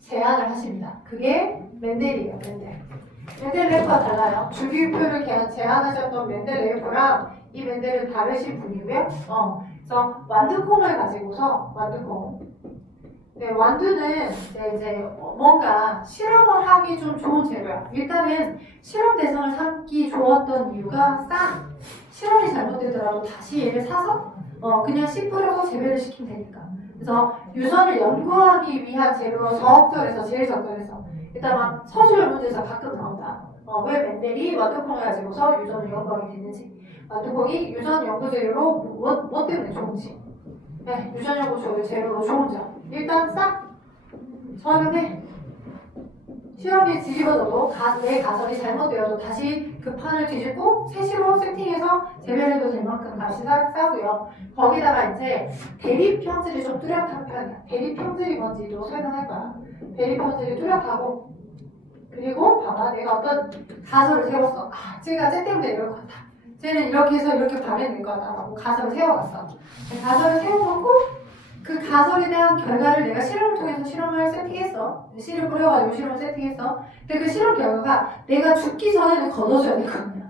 제안을 하십니다. 그게 멘델이에요. 멘델레이프와 달라요. 주기율표를 제안하셨던 멘델레이프랑 이 멘델은 다르신 분이고요. 그래서 완두콩을 가지고서 네, 완두는 이제 뭔가 실험을 하기 좀 좋은 재료야. 일단은 실험 대상을 삼기 좋았던 이유가 싸. 실험이 잘못되더라도 다시 얘를 사서 그냥 씨 뿌려서 재배를 시키면 되니까. 그래서 유전을 연구하기 위한 재료로 제일 적절해서 일단 막 서술 문제에서 가끔 나온다. 왜 멘델이 완두콩을 가지고서 유전을 연구하게 됐는지, 완두콩이 유전 연구 재료로 뭐 때문에 좋은지, 네, 유전 연구 재료로 좋은 점. 일단 싸. 저렴해. 실험이 뒤집어져도 내 가설이 잘못되어도 다시 그 판을 뒤집고 새시로 세팅해서 재배를 해도 될 만큼 다시 싸고요. 거기다가 이제 대립형질이 좀 뚜렷한 편이야. 대립형질이 뭔지도 설명할 거야. 대립형질이 뚜렷하고, 그리고 봐봐, 내가 어떤 가설을 세웠어. 쟤가 쟤 때문에 이럴 것 같아. 쟤는 이렇게 해서 이렇게 발현될 것 같다라고 가설을 세워놨어. 가설을 세워놓고 그 가설에 대한 결과를 내가 실험을 통해서 실험을 세팅했어. 씨를 뿌려가지고 실험을 세팅했어. 근데 그 실험 결과가 내가 죽기 전에는 거둬줘야 되거든요.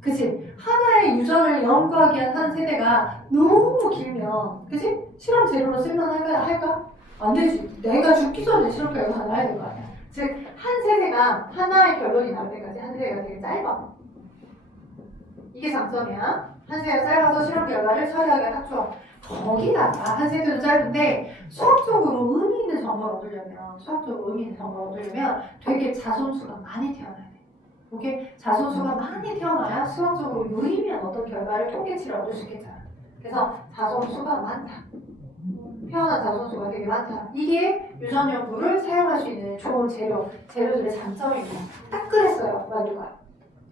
그치? 하나의 유전을 연구하기 위한 한 세대가 너무 길면, 그치? 실험 재료로 쓸만할까? 안 되지. 내가 죽기 전에 실험 결과가 나야 될 거 아니야. 즉, 한 세대가 하나의 결론이 나올 때까지 한 세대가 되게 짧아. 이게 장점이야. 한 세대가 짧아서 실험 결과를 처리하기가 딱 좋아. 거기다가 한 세대도 짧은데 수학적으로 의미 있는 정보를 얻으려면 되게 자손수가 많이 태어나야 돼. 이게 자손수가 많이 태어나야 수학적으로 유의미한 어떤 결과를 통계치를 얻을 수 있겠잖아. 그래서 자손수가 많다. 태어난 자손수가 되게 많다. 이게 유전 연구를 사용할 수 있는 좋은 재료들의 장점입니다. 딱 그랬어요, 만두가.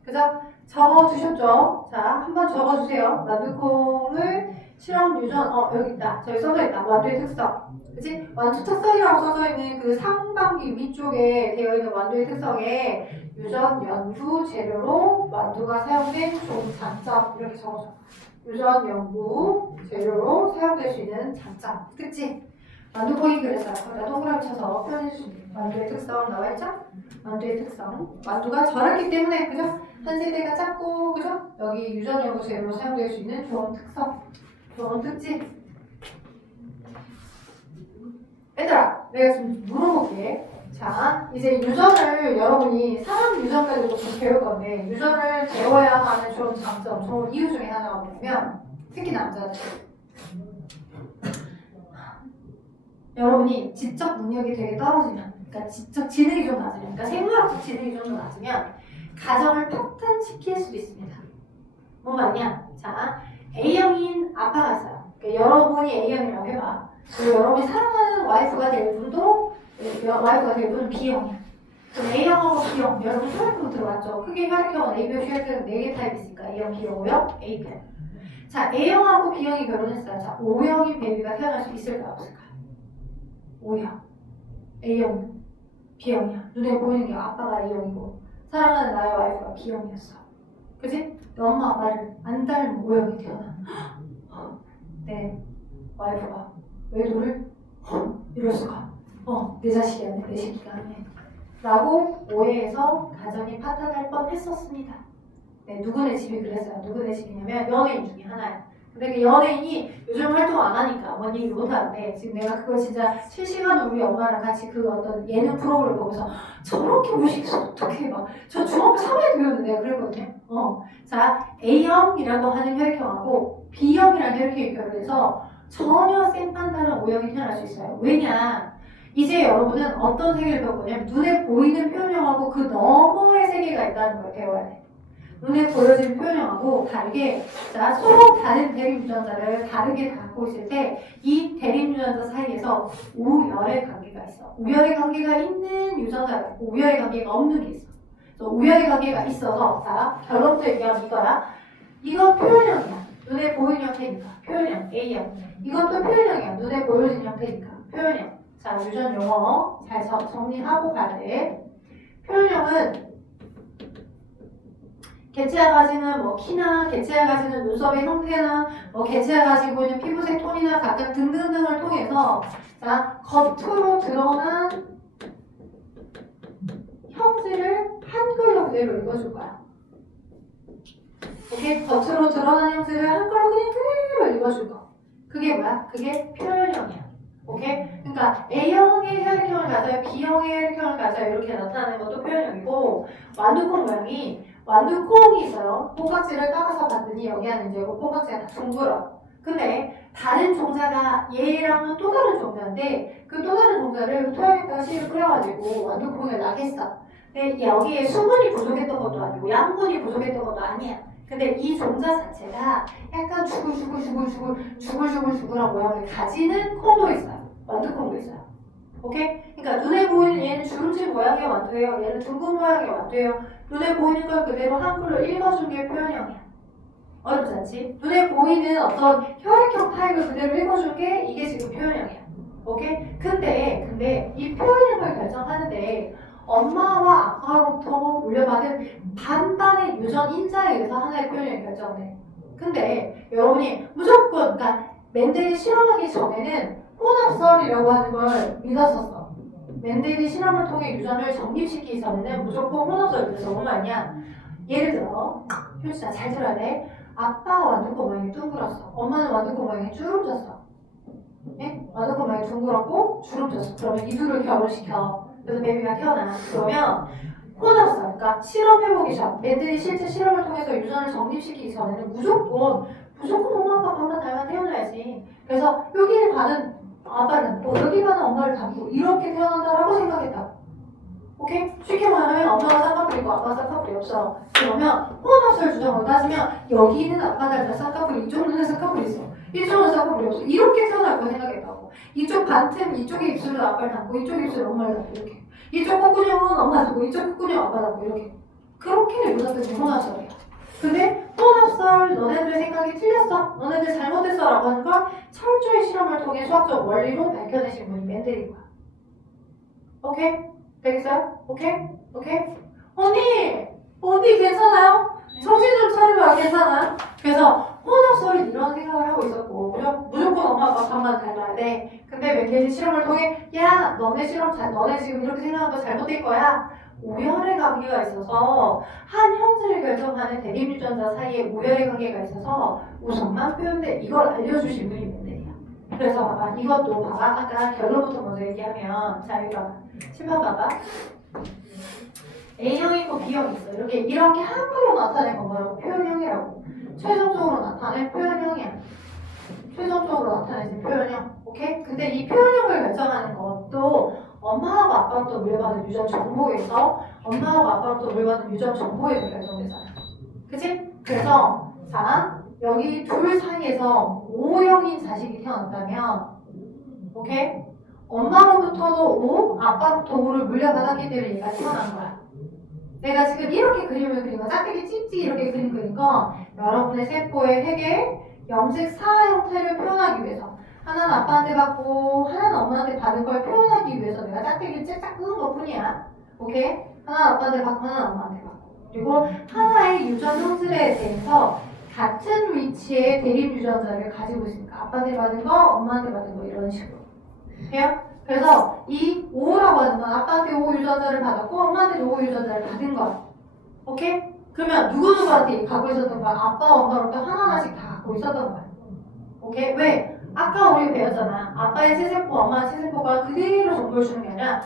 그죠? 적어주셨죠? 자, 한번 적어주세요. 만두콩을 실험 유전, 여기 있다. 저기 써져있다. 만두의 특성. 그치? 만두 특성이라고 써져있는 그 상반기 위쪽에 되어있는 만두의 특성에 유전 연구 재료로 만두가 사용된 좋은 장점. 이렇게 적어줘. 유전 연구 재료로 사용될 수 있는 장점. 특징. 만두콩이 그래서 거기다 동그라미 쳐서 표현해주시면 만두의 특성 나와있죠? 만두의 특성. 만두가 절했기 때문에, 그죠? 한 세대가 작고, 그죠? 여기 유전 연구 재료로 사용될 수 있는 좋은 특성. 좋은 특징. 얘들아, 내가 좀 물어볼게. 자, 이제 유전을 여러분이 사람 유전까지도 좀 배울 건데, 유전을 배워야 하는 좋은 장점, 좋은 이유 중에 하나가 뭐냐면, 특히 남자들. 여러분이 지적 능력이 되게 떨어지면, 그러니까 지적 지능이 좀 낮으면, 그러니까 생물학적 지능이 좀 낮으면, 가정을 폭탄시킬 수도 있습니다. 뭔 말이냐? 자, A형인 아빠가 있어요. 그러니까 여러분이 A형이라고 해봐. 그리고 여러분이 사랑하는 와이프가 될 분도 B형이야. 그럼 A형하고 B형, 여러분 혈액형 들어봤죠? 크게 혈액형은 AB형, 혈액형 4개 타입이 있으니까 A형, B형, O형, A편. 자, A형하고 B형이 결혼했어요. 자, O형인 베이비가 태어날 수 있을까요? 없을까요? O형, A형, B형이야. 눈에 보이는 게 아빠가 A형이고 사랑하는 나의 와이프가 B형이었어. 그치? 너 엄마 아빠를 안 닮은 O형이 태어나. 내 와이프가 왜 너를? 이럴 수가. 내 자식이 아니야. 내 새끼가 아니야. 라고 오해해서 가정이 파탄날 뻔했었습니다. 네, 누구네 집이 그랬어요. 누구네 집이냐면 연예인 중에 하나야. 근데 그 연예인이 요즘 활동 안 하니까 뭔 얘기 못 하는데 지금 내가 그걸 진짜 실시간으로 우리 엄마랑 같이 그 어떤 예능 프로그램을 보면서 저렇게 무식해서 어떻게 막 저 중학교 3학년 배웠는데 내가 그랬거든요. 자, A형이라고 하는 혈액형하고 B형이라는 혈액형이 결합해서 전혀 생판다른 O형이 태어날 수 있어요. 왜냐? 이제 여러분은 어떤 세계를 배울 거냐면 눈에 보이는 표현형하고 그 너머의 세계가 있다는 걸 배워야 돼. 눈에 보여지는 표현형하고 다르게, 자, 서로 다른 대립유전자를 다르게 갖고 있을 때 이 대립유전자 사이에서 우열의 관계가 있어. 우열의 관계가 있는 유전자가 있고 우열의 관계가 없는 게 있어. 그래서 우열의 관계가 있어서, 자, 결론부터 얘기하면 이거야. 이건 표현형이야. 눈에 보이는 형태니까. 표현형, A형. 이것도 표현형이야. 눈에 보여지는 형태니까. 표현형. 자, 유전 용어 잘 정리하고 가야 돼. 표현형은 개체가 가지는 뭐 키나 개체가 가지는 눈썹의 형태나 뭐 개체가 가지고 있는 피부색 톤이나 각각 등등등을 통해서 자, 겉으로 드러난 형질을 한글로 그대로 읽어줄 거야. 오케이? 겉으로 드러난 형질을 한글로 그대로 읽어줄 거. 그게 뭐야? 그게 표현형이야. 오케이? 그러니까 A형의 혈액형을 가져요, B형의 혈액형을 가져요 이렇게 나타나는 것도 표현형이고 완두콩 모양이 완두콩이 있어요. 콩깍지를 까서 봤더니 여기 안에 이제 콩깍지가 다 둥글어. 근데 다른 종자가 얘랑은 또 다른 종자인데 그 또 다른 종자를 토양에다가 씨를 끓여가지고 완두콩을 나겠어. 근데 여기에 수분이 부족했던 것도 아니고 양분이 부족했던 것도 아니야. 근데 이 종자 자체가 약간 주글주글한 모양을 가지는 콩도 있어요. 완두콩도 있어요. 오케이? 그러니까 눈에 보이는 얘는 주름진 모양의 완두예요. 얘는 둥근 모양의 완두예요. 눈에 보이는 걸 그대로 한글로 읽어준 게 표현형이야. 어렵지 않지? 눈에 보이는 어떤 혈액형 타입을 그대로 읽어준 게 이게 지금 표현형이야. 오케이? 근데 이 표현형을 결정하는데 엄마와 아빠로부터 물려받은 반반의 유전 인자에 의해서 하나의 표현형이 결정돼. 근데 여러분이 무조건, 그러니까 맨델이 실험하기 전에는 혼합설이라고 하는 걸 믿었었어. 맨델이 실험을 통해 유전을 정립시키기 전에는 무조건 혼합설을 믿어서 뭔 말이냐? 예를 들어, 효진아 잘 들어야 돼. 아빠가 완두콩 모양이 둥글었어. 엄마는 완두콩 모양이 주름졌어. 네? 완두콩 만약에 둥그렇고 주름졌어. 그러면 이 둘을 결혼시켜. 그래서 베이비가 태어나. 그러면 혼합살, 그러니까 실험해보기 전, 애들이 실제 실험을 통해서 유전을 정립시키기 전에는 무조건 엄마 아빠 반만 닮아 태어나야지. 그래서 여기를 가는 아빠를 닮고 여기 가는 엄마를 닮고 이렇게 태어난다라고 생각했다. 오케이? 쉽게 말하면 엄마가 쌍꺼풀이고 아빠가 쌍꺼풀이 없어. 그러면 혼합살 주정으로 따지면 여기는 아빠 닮은 쌍꺼풀이, 이쪽은 쌍꺼풀이 있어. 이쪽은 쌍꺼풀이 없어. 이렇게 태어날 거 생각했다고. 이쪽 반틈, 이쪽의 입술은 아빠를 닮고 이쪽 입술은 엄마를 닮고 이렇게. 이쪽 콧구녕은 엄마 닮고 이쪽 콧구녕 아빠 닮고 이렇게. 그렇게 유전자들이 혼합살이야. 근데 혼합살 너네들의 생각이 틀렸어. 너네들 잘못했어 라고 하는 걸 철저히 실험을 통해 수학적 원리로 밝혀내신 분이 맨델인 거야. 오케이? 되겠어요? 오케이? 오케이? 언니 괜찮아요? 정신 좀 차려봐. 괜찮아요? 그래서 혼합살이 이런 생각을 하고 있었고 무조건 엄마 아빠 반만 닮아야 돼. 근데 맨델이 실험을 통해 야 너네 지금 이렇게 생각한 거 잘못된 거야. 우열의 관계가 있어서 한 형질을 결정하는 대립 유전자 사이에 우열의 관계가 있어서 우선만 표현돼. 이걸 알려주신 분이 맨델이야. 그래서 봐봐. 이것도 봐봐. 아까 결론부터 먼저 얘기하면 자 이거 봐봐. 심판 봐봐. A형이 있고 B형이 있어. 이렇게 한글로 나타낸 건 뭐라고? 표현형이라고. 최종적으로 나타낸 표현형이야. 최종적으로 나타내진 표현형. 오케이? 근데 이 표현형을 결정하는 것도 엄마하고 아빠로부터 물려받은 유전 정보에서 엄마하고 아빠로부터 물려받은 유전 정보에서 결정되잖아. 그치? 그래서 자 여기 둘 사이에서 O형인 자식이 태어났다면 오케이? 엄마로부터도 O, 아빠로부터 O를 물려받았기 때문에 얘가 태어난 거야. 내가 지금 이렇게 그림을 그린 거, 짝대기 찍찍 이렇게 그림 그린 거 여러분의 세포의 핵의 염색사 형태를 표현하기 위해서 하나는 아빠한테 받고 하나는 엄마한테 받은 걸 표현하기 위해서 내가 짝대기를 쫙쫙 끄는 것 뿐이야. 오케이? 하나는 아빠한테 받고 하나는 엄마한테 받고. 그리고 하나의 유전 형질에 대해서 같은 위치의 대립 유전자를 가지고 있으니까 아빠한테 받은 거, 엄마한테 받은 거 이런 식으로. 돼요? 그래서 이 O라고 하는 건 아빠한테 O 유전자를 받았고 엄마한테 O 유전자를 받은 거야. 오케이? 그러면 누구한테 갖고 있었던 거야? 아빠, 엄마로부터 하나하나씩 다 갖고 있었던 거야. 오케이? 왜? 아까 우리 배웠잖아. 아빠의 체세포, 엄마의 체세포가 그대로 정보를 주는 게 아니라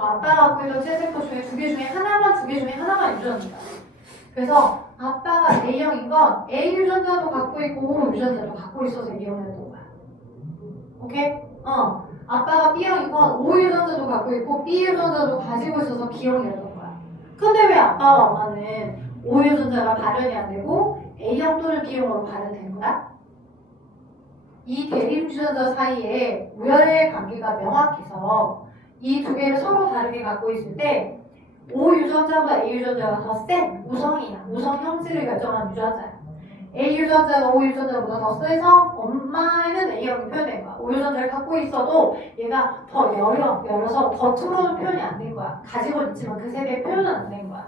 아빠가 갖고 있던 체세포 중에 두 개 중에 하나만 유전자다. 그래서 아빠가 A형인 건 A 유전자도 갖고 있고 O 유전자도 갖고 있어서 A형이었던 거야. 오케이? 아빠가 B형인 건 O 유전자도 갖고 있고 B 유전자도 가지고 있어서 B형이었던 거야. 근데 왜 아빠와 엄마는 O 유전자가 발현이 안 되고 A형 또는 B형으로 발현된 거야? 이 대립 유전자 사이에 우열의 관계가 명확해서 이 두 개를 서로 다르게 갖고 있을 때 O 유전자보다 A 유전자가 더 센 우성이야. 우성 형질을 결정하는 유전자야. A 유전자가 O 유전자보다 더 세서 엄마는 A형이 표현된 거야. O 유전자를 갖고 있어도 얘가 더 열어서 겉으로는 표현이 안 된 거야. 가지고 있지만 그 세대에 표현은 안 된 거야.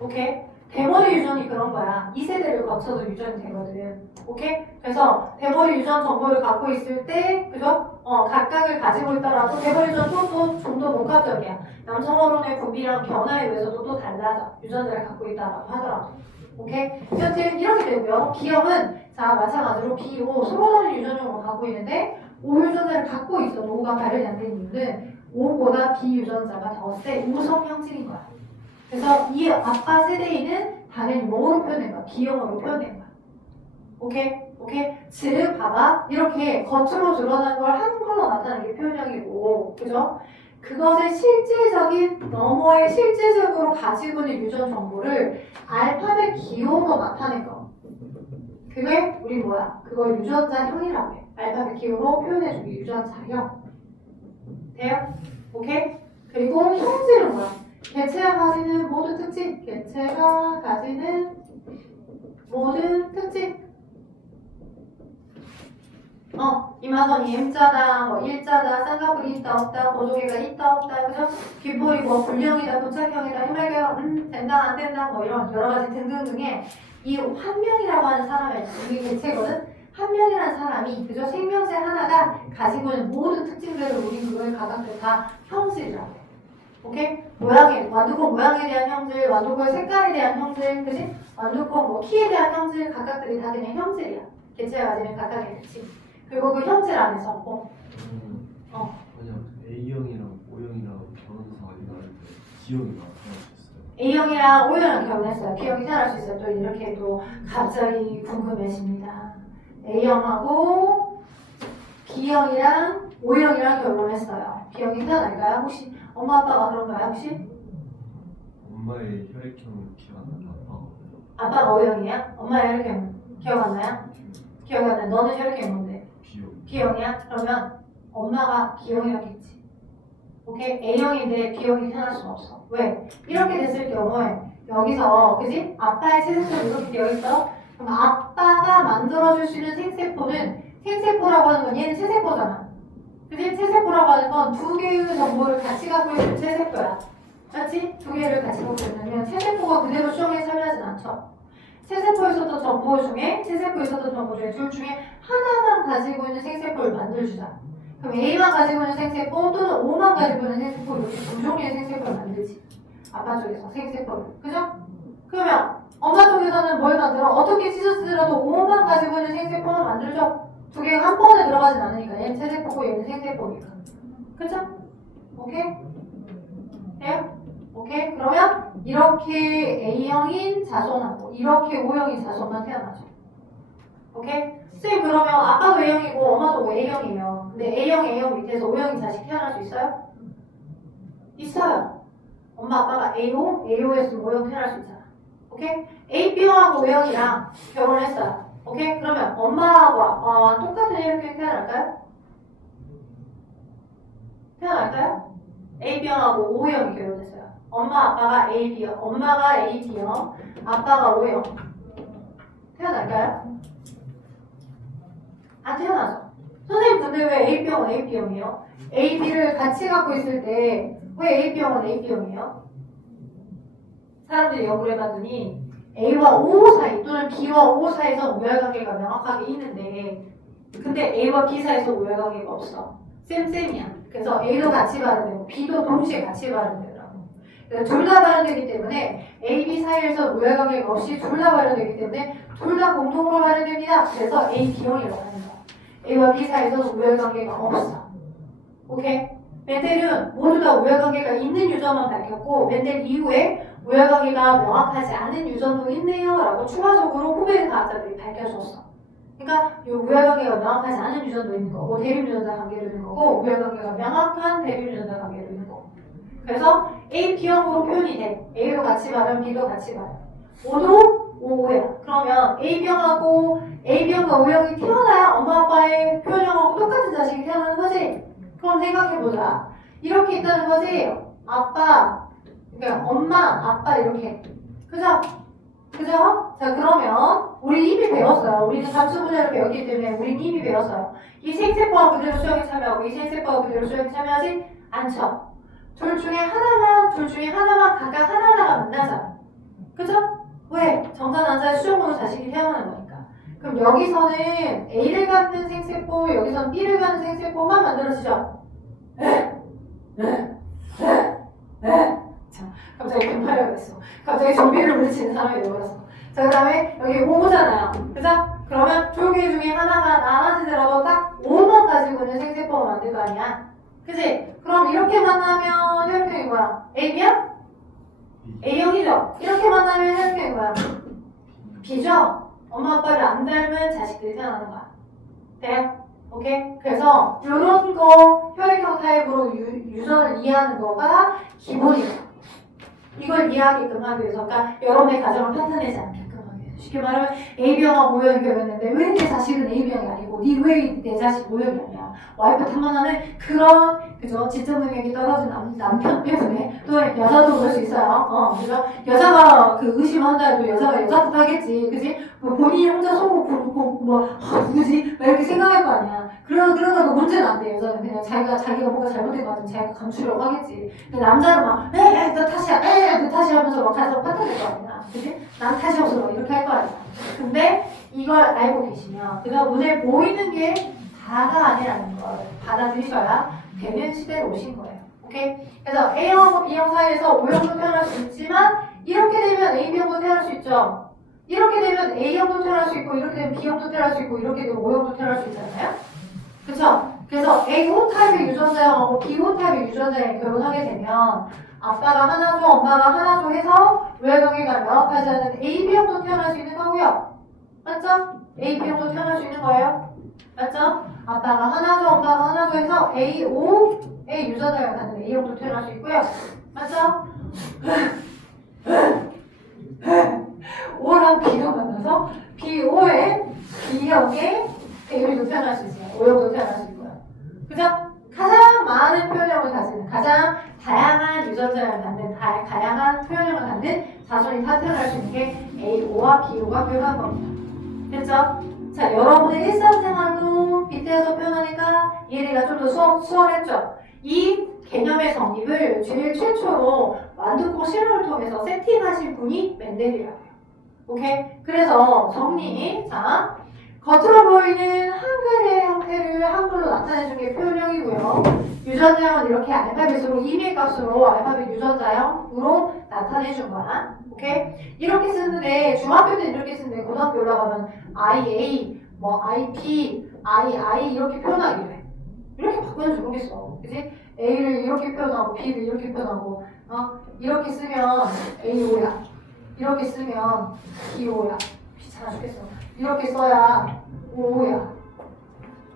오케이? 대머리 유전이 그런 거야. 이 세대를 거쳐도 유전이 되거든. 오케이? 그래서 대머리 유전 정보를 갖고 있을 때, 그죠? 각각을 가지고 있더라도 대머리 유전도 좀 더 복합적이야. 남성 호르몬의 분비랑 변화에 의해서도 또 달라져. 유전자를 갖고 있다라고 하더라도. 오케이? 여튼 이렇게 되고요. B형은 자 마찬가지로 B, O 서로 다른 유전형을 갖고 있는데 O 유전자를 갖고 있어도 O가 발현이 안 되는 이유는 O보다 B 유전자가 더 세 우성 형질인 거야. 그래서 이 아빠 세대에는 당연히 뭐로 표현된 거야? B형으로 표현된 거야. 오케이? 오케이? 즉 봐봐. 이렇게 겉으로 드러난 걸 한글로 나타내는 게 표현형이고 그죠? 그것의 실질적인 너머의 실질적으로 가지고 있는 유전 정보를 알파벳 기호로 나타낸 거. 그게 우리 뭐야? 그걸 유전자형이라고 해. 알파벳 기호로 표현해주기 유전자형. 돼요? 오케이? 그리고 형질은 뭐야? 개체가 가지는 모든 특징. 개체가 가지는 모든 특징. 이마선이 M자다, 뭐 일자다, 쌍꺼풀이 있다 없다, 보조개가 있다 없다, 그죠? 귓볼이 뭐 불량이다, 도착형이다, 해맑아요, 된다 안 된다, 뭐 이런 여러 가지 등등등의 이 한 명이라고 하는 사람의 이게 개체거든. 한 명이라는 사람이 그죠? 생명체 하나가 가지고 있는 모든 특징들을 우리 그걸 가닥들 다 형질이라고 해. 오케이? 완두콩 모양에 대한 형질, 완두콩 색깔에 대한 형질, 그지? 완두콩 뭐 키에 대한 형질, 각각들이 다 그냥 형질이야. 개체가 가지는 각각의 특징. 그리고 그 형질 안에서 B형이랑 태어날 수 있어요. A형이랑 O형이랑 결혼했어요. B형이 태어날 수 있어요. 또 이렇게 또 갑자기 궁금해집니다. A형하고 B형이랑 O형이랑 결혼했어요. B형이 태어날까요? 혹시 엄마 아빠가 그런가요? 혹시? 엄마의 혈액형은 기억 안 나요. 아빠가 아빠가 O형이에요? 엄마의 혈액형 기억 안 나요? 기억이 안 나요. 너는 혈액형이 뭔데? B형. B형이야? 그러면 엄마가 B형이었겠지. 오케이? A형인데 B형이 태어날 수는 없어. 왜? 이렇게 됐을 경우에 여기서 그지? 아빠의 세세포는 이렇게 되어 있어. 그럼 아빠가 만들어줄 수 있는 생세포는 생세포라고 하는 건 얘는 세세포잖아. 그지? 세세포라고 하는 건 두 개의 정보를 같이 갖고 있는 세세포야. 맞지? 두 개를 같이 갖고 있으면 세세포가 그대로 수용에 참여하진 않죠. 세세포에 있었던 정보 중에 세세포에 있었던 정보 중에 둘 중에 하나만 가지고 있는 생세포를 만들어주자. 그럼 A만 가지고 있는 생세포 또는 O만 가지고 있는 생세포 이렇게 두 종류의 생세포를 만들지. 아빠 쪽에서 생세포를. 그죠? 그러면 엄마 쪽에서는 뭘 만들어? 어떻게 찢어지더라도 O만 가지고 있는 생세포는 만들죠. 두 개가 한 번에 들어가진 않으니까. 얘는 세세포고 얘는 생세포니까. 그죠? 오케이? 돼요? 오케이? 그러면 이렇게 A형인 자손하고 이렇게 O형인 자손만 태어나죠. 오케이? 쌤 그러면 아빠도 A형이고 엄마도 A형이에요. 근데 A형 밑에서 O형인 자식 태어날 수 있어요? 있어요. 엄마 아빠가 AO, AO에서 O형 태어날 수 있잖아. 오케이? AB형하고 O형이랑 결혼했어요. 오케이? 그러면 엄마와 똑같은 혈액형이 태어날까요? 태어날까요? AB형하고 O형이 결혼했어요. 엄마 아빠가 AB형, 엄마가 AB형, 아빠가 O형. 태어날까요? 안 태어나죠. 선생님 근데 왜 AB형은 AB형이에요? AB를 같이 갖고 있을 때 왜 AB형은 AB형이에요? 사람들이 연구를 해봤더니 A와 O 사이 또는 B와 O 사이에서 우열관계가 명확하게 있는데 근데 A와 B 사이에서 우열관계가 없어. 쌤이야. 그래서 A도 같이 발현되고 B도 동시에 같이 발현되더라고. 둘 다 발현되기 때문에 A, B 사이에서 우열관계가 없이 둘 다 발현되기 때문에 둘 다 공통으로 발현됩니다. 그래서 A, B형이라고 하는 거야. A와 B 사이에서 우열관계가 없어. 오케이? 멘델은 모두 다 우열관계가 있는 유전만 밝혔고 멘델 이후에 우열관계가 명확하지 않은 유전도 있네요 라고 추가적으로 후배 과학자들이 밝혀줬어. 그러니까 이 우열관계가 명확하지 않은 유전도 있는 거고 대립유전자 관계도 있는 거고 우열관계가 명확한 대립유전자 관계도 있는 거고 그래서 A, B형으로 표현이 돼. A도 같이 발현, B도 같이 발현. O도 O야. 그러면 AB형과 O형이 태어나야 엄마 아빠의 표현형하고 똑같은 자식이 태어나는 거지. 그럼 생각해보자. 이렇게 있다는 거지. 아빠, 그러니까 엄마, 아빠 이렇게. 그죠? 그죠? 자 그러면 우리 이미 배웠어요. 우리는 감수분해를 배웠기 때문에 우리는 이미 배웠어요. 이 생세포가 그대로 수용에 참여하고 이 생세포가 그대로 수용에 참여하지 않죠. 둘 중에 하나만 각각 하나하나가 만나잖아. 그죠? 왜? 정자난자의 수용으로 자식이 태어나는 거니까. 그럼 여기서는 A를 갖는 생세포, 여기서는 B를 갖는 생세포만 만들어지죠? 자, 갑자기 뱀파이어가 됐어. 갑자기 좀비를 물리치는 사람이 되어버렸어. 자, 그 다음에 여기 5잖아요. 그죠? 그러면 두 개 중에 하나가 나눠지더라도 딱 5만 가지고 있는 생세포가 만들 거 아니야? 그치? 그럼 이렇게 만나면 혈액형이 뭐야? AB야? A형이죠? 이렇게 만나면 혈액형이 뭐야? B죠? 엄마 아빠를 안 닮은 자식들이 태어나는 거야. 돼요? 오케이? 그래서 이런 거 혈액형 타입으로 유전을 이해하는 거가 기본이에요. 이걸 이해하게끔 하기 위해서 그러니까 여러분의 가정을 판단하지 않게끔 하기 위해서 쉽게 말하면 A병하고 O형이 결혼했는데 왜 내 자식은 A병이 아니고 니 왜 내 자식 O형이 아니야. 와이프 탐만하는 그런 그죠 지적 능력이 떨어진 남편 때문에 또 여자도 그럴 수 있어요. 그죠? 여자가 그 의심한다 해도 여자가 여자 탓하겠지. 그지? 뭐 본인이 혼자 속고 누구지? 막 이렇게 생각할 거 아니야. 그러다가 문제는 안 돼. 여자는 그냥 자기가 뭔가 잘못된 거 같으면 자기가 감추려고 하겠지. 근데 남자는 막 너 탓이야 너 탓이 하면서 막 가서 판단할 거 아니야. 그지? 난 탓이 없어 막 이렇게 할 거 아니야. 근데 이걸 알고 계시면 그저 눈에 보이는 게 다가 아니라는 걸 받아들이셔야 되는 시대로 오신 거예요. 오케이? 그래서 A형하고 B형 사이에서 O형도 태어날 수 있지만 이렇게 되면 AB형도 태어날 수 있죠. 이렇게 되면 A형도 태어날 수 있고 이렇게 되면 B형도 태어날 수 있고 이렇게 되면 O형도 태어날 수 있잖아요. 그쵸? 그래서 A호 타입의 유전자형하고 B호 타입의 유전자형이 결혼하게 되면 아빠가 하나죠, 엄마가 하나죠 해서 우열관계가 명확하지 않은 AB형도 태어날 수 있는 거고요. 맞죠? AB형도 태어날 수 있는 거예요. 맞죠? 아빠가 하나죠, 엄마가 하나죠 해서 AO의 유전자형을 갖는 A형도 태어날 수 있고요. 맞죠? O랑 B가 만나서 BO의 B형의 A형도 태어날 수 있어요. O형도 태어날 수 있고요. 그죠? 가장 많은 표현형을 가지는, 가장 다양한 유전자를 갖는, 다양한 표현형을 갖는 자손이 다 태어날 수 있는 게 AO와 BO가 표현한 겁니다. 됐죠? 자, 여러분의 일상생활도 빗대어서 표현하니까 이해가 좀 더 수월했죠? 이 개념의 정립을 제일 최초로 완두콩 실험을 통해서 세팅하신 분이 멘델이라고 해요. 오케이? 그래서 정리. 자, 겉으로 보이는 한글의 형태를 한글로 나타내준 게 표현형이고요. 유전자형은 이렇게 알파벳으로 이메일 값으로 알파벳 유전자형으로 나타내준 거야. 오케이? 이렇게 쓰는데 중학교 때는 이렇게 쓰는데 고등학교 올라가면 IA, 뭐 IP, II 이렇게 표현하기로 해. 이렇게 바꾸는지 모르겠어. 그치? A를 이렇게 표현하고 B를 이렇게 표현하고 이렇게 쓰면 AO야. 이렇게 쓰면 BO야. 귀찮아 죽겠어. 이렇게 써야 OO야.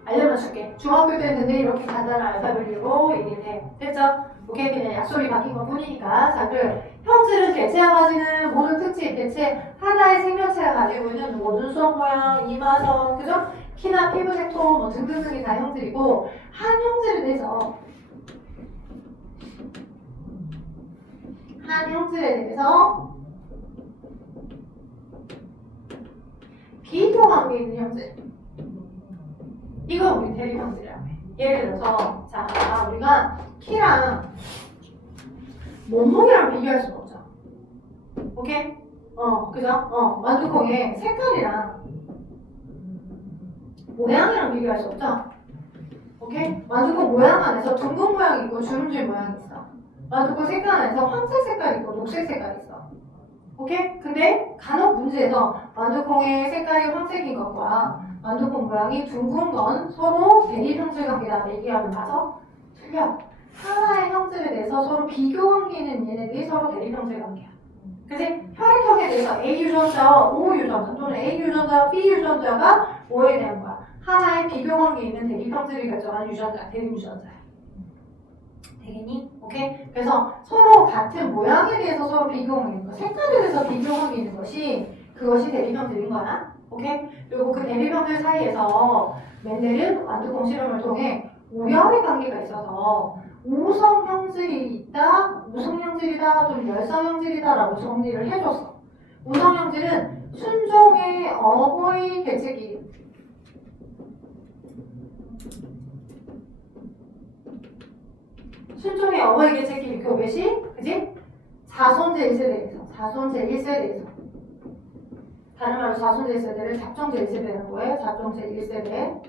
알려면 줄게. 중학교 때는 근데 이렇게 간단한 알파벳으로 얘기를 해. 됐죠? 오케이? 그냥 약속이 바뀐 것 뿐이니까. 자, 그 형질은 대체가 가지는 모든 특징, 대체 하나의 생명체가 가지고 있는 뭐 눈썹 모양, 이마선, 그죠? 키나 피부색 톤, 뭐 등등등이 다 형질이고 한 형질에 대해서 비교관계 있는 형질. 이거 우리 대립 형질이라고 해. 예를 들어서 자, 우리가 키랑 몸무게랑 비교할 수가 없죠. 오케이? 그죠? 완두콩의 색깔이랑 모양이랑 비교할 수 없죠? 오케이? 완두콩 모양 안에서 둥근 모양이 있고 주름질 모양이 있어. 완두콩 색깔 안에서 황색 색깔이 있고 녹색 색깔이 있어. 오케이? 근데 간혹 문제에서 완두콩의 색깔이 황색인 것과 완두콩 모양이 둥근 건 서로 대립 형질 관계다 얘기하면 맞아? 틀려. 하나의 형질에 대해서 서로 비교 관계 있는 얘네들이 서로 대립 형질 관계야. 그치? 혈액형에 대해서 A 유전자와 O 유전자 또는 A 유전자와 B 유전자가 뭐에 대한 거야? 하나의 비교 관계 있는 대립 형질을 결정하는 유전자, 대립 유전자야. 되겠니? 오케이? 그래서 서로 같은 모양에 대해서 서로 비교 관계 있는 거, 색깔에 대해서 비교 관계 있는 그것이 대립 형질인 거야. 오케이? 그리고 그 대립 형질 사이에서 멘델은 완두콩 실험을 통해 우열의 관계가 있어서 우성 형질이 있다, 우성 형질이다, 또는 열성 형질이다라고 정리를 해줬어. 우성 형질은 순종의 어버이 개체끼리. 순종의 어버이 개체끼리 교배시, 그지? 자손제 1세대에서, 자손제 1세대에서. 다른 말로 자손제 1세대를 잡종제 1세대라는 거예요. 잡종제 1세대.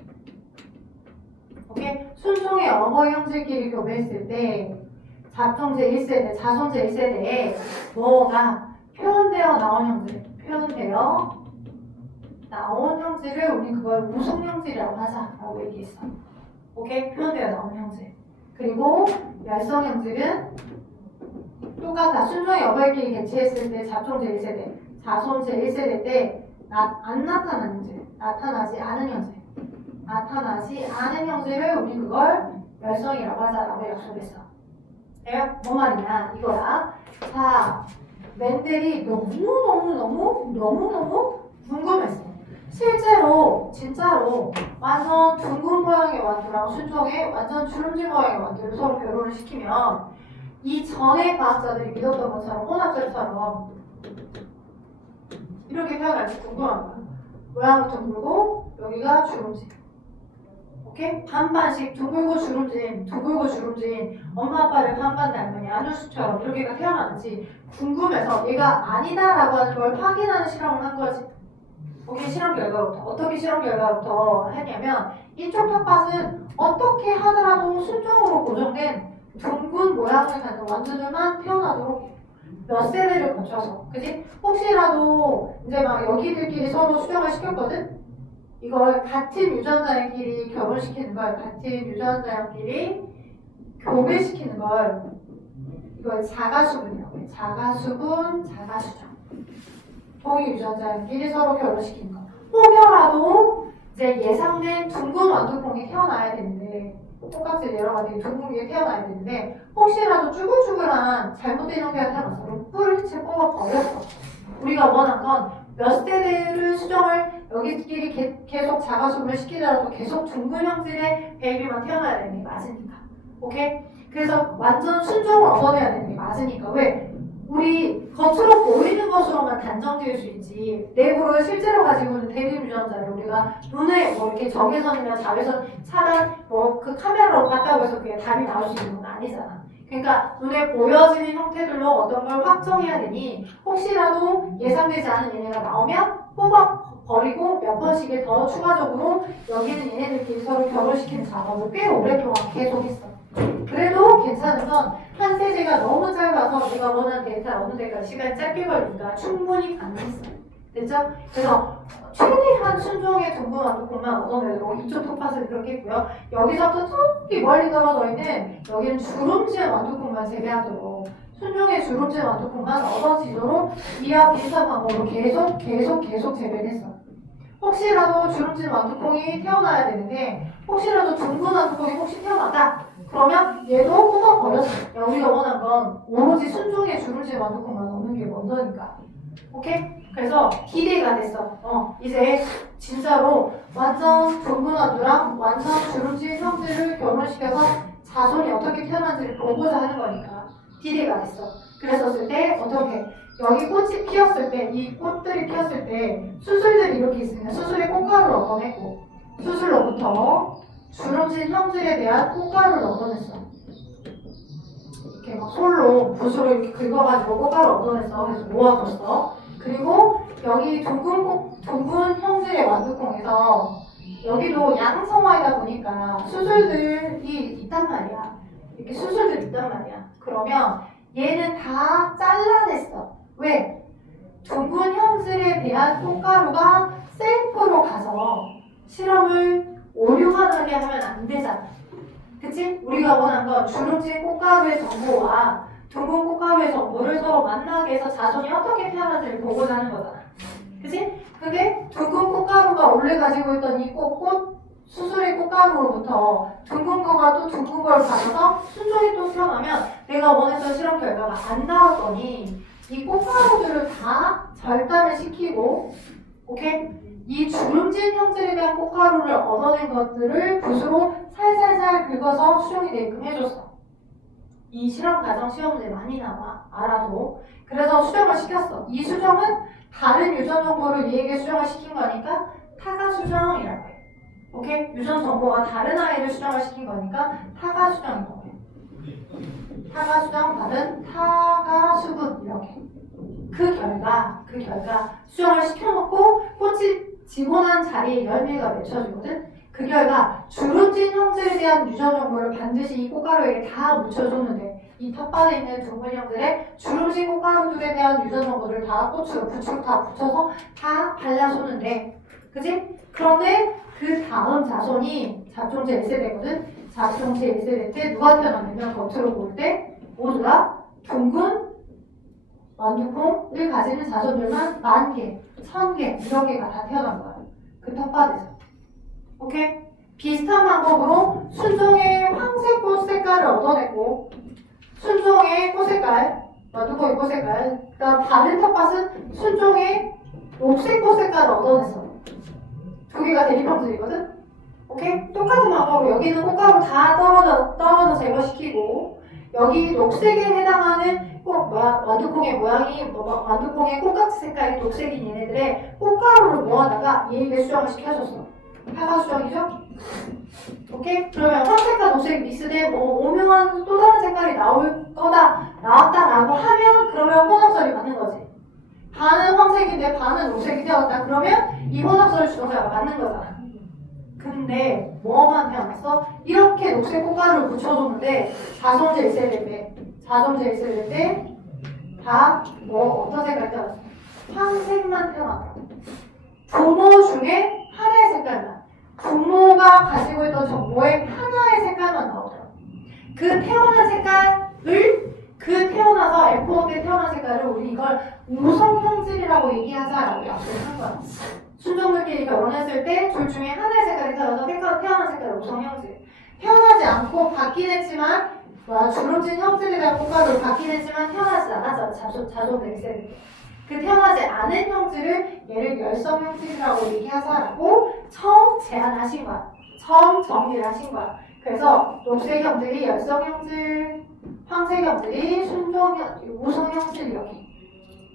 오케이? 순종의 어버이 형질끼리 교배했을 때 잡종제 1세대, 자손제 1세대에 뭐가 표현되어 나온 형질, 표현되어 나온 형질을 우리 그걸 우성 형질이라고 하자라고 얘기했어. 오케이? 표현되어 나온 형질. 그리고 열성 형질은 똑같아. 순종의 어버이끼리 개체했을 때 잡종제 1세대, 자손제 1세대 때 안 나타나는 형질, 나타나지 않은 형질. 나타나지 않은 형질을 우리 그걸 열성이라고 하자라고 약속했어. 돼요? 뭔 말이냐? 이거야. 자, 멘델이 너무너무 궁금했어. 실제로, 진짜로 완전 둥근 모양의 완두랑 순종의 완전 주름진 모양의 완두를 서로 결혼을 시키면 이전의 과학자들이 믿었던 것처럼 혼합체처럼 이렇게 태어날지 궁금한 거야. 모양부터 둥글고 여기가 주름진. 오케이? 반반씩 둥글고 주름진 엄마 아빠를 반반 닮은 야누스처럼 이렇게가 태어나는지 궁금해서 얘가 아니다라고 하는 걸 확인하는 실험을 한 거지. 오케이? 실험 결과부터 어떻게 실험 결과부터 했냐면 이쪽 텃밭은 어떻게 하더라도 순종으로 고정된 둥근 모양을 갖는 완두들만 태어나도록 해. 몇 세대를 거쳐서, 그지? 혹시라도 이제 막 여기들끼리 서로 수정을 시켰거든? 이걸 같은 유전자끼리 결혼시키는 걸, 같은 유전자끼리 교배시키는 걸, 이걸 자가수분이라고 해요. 자가수분, 자가수정. 동위 유전자끼리 서로 결혼시키는 거. 혹여라도 이제 예상된 둥근 완두콩이 태어나야 되는데, 똑같이 여러 가지 둥근 게 태어나야 되는데, 혹시라도 쭈글쭈글한 잘못된 형태가 태어나서 뿔을 채 뽑아버렸어. 우리가 원한 건 몇 세대를 수정을 여기끼리 계속 자가수분을 시키더라도 계속 둥근 형질의 베이비만 태어나야 되는 게 맞으니까. 오케이? 그래서 완전 순종을 얻어내야 되는 게 맞으니까. 왜? 우리 겉으로 보이는 것으로만 단정지을 수 있지 내부를 실제로 가지고 있는 대비 유전자를 우리가 눈에 뭐 이렇게 적외선이나 자외선 차단 뭐 그 카메라로 봤다고 해서 그게 답이 나올 수 있는 건 아니잖아. 그러니까 눈에 보여지는 형태들로 어떤 걸 확정해야 되니 혹시라도 예상되지 않은 얘네가 나오면 뽑아버리고 몇 번씩을 더 추가적으로 여기는 얘네들끼리 서로 결혼시키는 작업을 꽤 오랫동안 계속했어. 그래도 괜찮은 건 한 세대가 너무 짧아서 우리가 원하는 데이터를 얻는 데까지 시간이 짧게 걸리니까 충분히 가능했어. 됐죠? 그래서 최대한 순종의 둥근 완두콩만 얻어내도록 이쪽 톱밭을 그렇게 했고요. 여기서부터 저기 멀리 떨어져 있는 여기는 주름지은 완두콩만 재배하도록 순종의 주름지은 완두콩만 얻어지도록 이와 비슷한 방법으로 계속 재배를 했어. 혹시라도 주름지은 완두콩이 태어나야 되는데 혹시라도 둥근 완두콩이 혹시 태어났다. 그러면 얘도 뽑아버렸어. 야, 우리가 원한 건 오로지 순종의 주름지은 완두콩만 얻는 게 먼저니까. 오케이? 그래서 기대가 됐어. 이제 진짜로 완전 둥근 완두랑 완전 주름지은 형질을 결혼시켜서 자손이 어떻게 태어난지를 보고자 하는 거니까 기대가 됐어. 그랬었을 때 어떻게? 여기 꽃이 피었을 때, 이 꽃들이 피었을 때 수술들이 이렇게 있으니까 수술의 꽃가루를 얻어내고 수술로부터 주름진 형질에 대한 꽃가루를 얻어냈어. 이렇게 막 솔로 붓으로 이렇게 긁어가지고 꽃가루를 얻어냈어. 그래서 모아뒀어. 그리고 여기 둥근 형질의 완두콩에서 여기도 양성화이다 보니까 수술들이 있단 말이야. 이렇게 수술들이 있단 말이야. 그러면 얘는 다 잘라냈어. 왜? 둥근 형질에 대한 꽃가루가 셀프로 가서 실험을 오류하게 하면 안 되잖아. 그치? 우리가 원한 건 주름진 꽃가루의 정보와 둥근 꽃가루의 정보를 서로 만나게 해서 자손이 어떻게 태어난지를 보고자 하는 거잖아. 그치? 근데 둥근 꽃가루가 원래 가지고 있던 이 꽃 수술의 꽃가루로부터 둥근 거가 또 둥근 걸 받아서 순종이 또 태어나면 내가 원했던 실험 결과가 안 나왔더니 이 꽃가루들을 다 절단을 시키고 오케이? 이 주름진 형질에 대한 꽃가루를 얻어낸 것들을 붓으로 살살살 긁어서 수정이 되게끔 해줬어. 이 실험 과정 시험 문제 많이 나와. 알아도. 그래서 수정을 시켰어. 이 수정은 다른 유전 정보를 얘에게 수정을 시킨 거니까 타가 수정이라고 해. 오케이? 유전 정보가 다른 아이를 수정을 시킨 거니까 타가 수정이라고 해. 타가 수정 받은 타가 수분 이렇게. 그 결과 수정을 시켜놓고 꽃이 지고 난 자리에 열매가 맺혀지거든. 그 결과 주름진 형질에 대한 유전 정보를 반드시 이 꽃가루에게 다 묻혀줬는데 이 텃밭에 있는 둥근 형질에 주름진 꽃가루들에 대한 유전 정보를 다 꽃으로 부추로 다 붙여서 다 발라줬는데 그치? 그런데 그 다음 자손이 잡종제 1세대거든. 잡종제 1세대 때 누가 태어나냐면 겉으로 볼 때 모두 다 둥근 완두콩을 가지는 자손들만 10,000개, 1000개 이런 개가 다 태어난 거야. 그 텃밭에서. 오케이? 비슷한 방법으로 순종의 황색 꽃 색깔을 얻어냈고 순종의 꽃 색깔, 완두콩의 꽃 색깔 그 다음 다른 텃밭은 순종의 녹색 꽃 색깔을 얻어냈어. 두 개가 대립형질이거든? 오케이? 똑같은 방법으로 여기 있는 꽃가루 다 떨어져 제거시키고 여기 녹색에 해당하는 완두콩의 모양이 완두콩의 꽃같이 색깔이 녹색인 얘네들의 꽃가루를 모아다가 얘에게 수정을 시켜줬어. 타가 수정이죠? 오케이? 그러면 황색과 녹색이 믹스된 오묘한 또 다른 색깔이 나왔다라고 하면 그러면 혼합설이 맞는 거지. 반은 황색인데 반은 녹색이 되었다. 그러면 이 혼합설 주동사가 맞는 거잖아. 근데 뭐만 태어났어? 이렇게 녹색 꽃가루를 붙여줬는데 자손제 1세대 때 다 어떤 색깔이 태어났어? 황색만 태어났다. 부모 중에 하나의 색깔만. 부모가 가지고 있던 정보의 하나의 색깔만 나오더라고. 그 태어난 색깔을 그 태어나서 F1 때 태어난 색깔을 우리 이걸 우성형질이라고 얘기하자라고 약속한 거야. 순종들끼리 결혼했을 때 둘 중에 하나의 색깔이 태어나서 태어난 색깔을 우성형질. 태어나지 않고 바뀌긴 했지만 주름진 형질이라는 꽃가루 바뀌긴 했지만 태어나지 않았잖아. 자손 엑셀. 그 태어나지 않은 형질을 얘를 열성형질이라고 얘기하자라고 처음 제안하신 거야. 처음 정리를 하신 거야. 그래서 녹색 형질이 열성형질, 황색 형질이 우성형질 이렇게.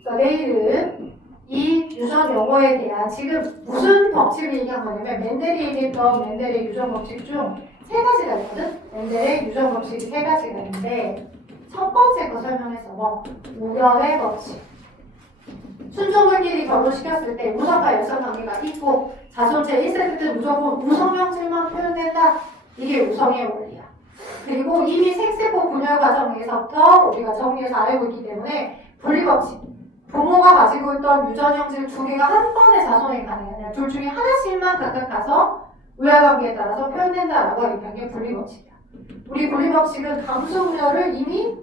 그래서 내일은 이 유전 용어에 대한 지금 무슨 법칙을 얘기한 거냐면 멘델이 얘기했던 멘델의 유전 법칙 중 세 가지가 있거든? 멘델의 유전 법칙이 세 가지가 있는데 첫 번째 거 설명했어. 뭐? 우열의 법칙. 순종들끼리 결혼시켰을 때 우성과 열성 관계가 있고 자손체 1세대 때 무조건 우성형질만 표현된다. 이게 우성의 원리야. 그리고 이미 생세포 분열 과정에서부터 우리가 정리해서 알고 있기 때문에 분리법칙. 부모가 가지고 있던 유전형질 두 개가 한 번에 자손에 가는 게 아니라 둘 중에 하나씩만 각각 가서 우열관계에 따라서 표현된다라고 얘기한 게 분리법칙이야. 우리 분리법칙은 감수우열을 이미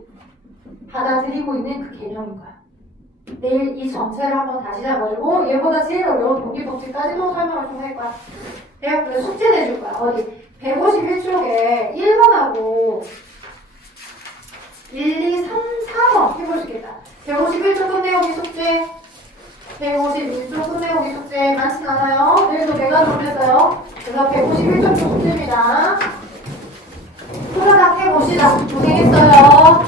받아들이고 있는 그 개념인 거야. 내일 이 전체를 한번 다시 잡아주고 얘보다 제일 어려운 독립법칙까지도 설명을 좀 할 거야. 내가 그래서 숙제 내줄 거야. 어디 151쪽에 1번하고 1, 2, 3, 4번 해볼 수 있겠다. 151쪽 끝내오기 숙제 151쪽 끝내오기 숙제 많진 않아요. 내일도 내가 정했어요. 그래서 151쪽 숙제입니다. 후다닥 해봅시다. 고생했어요.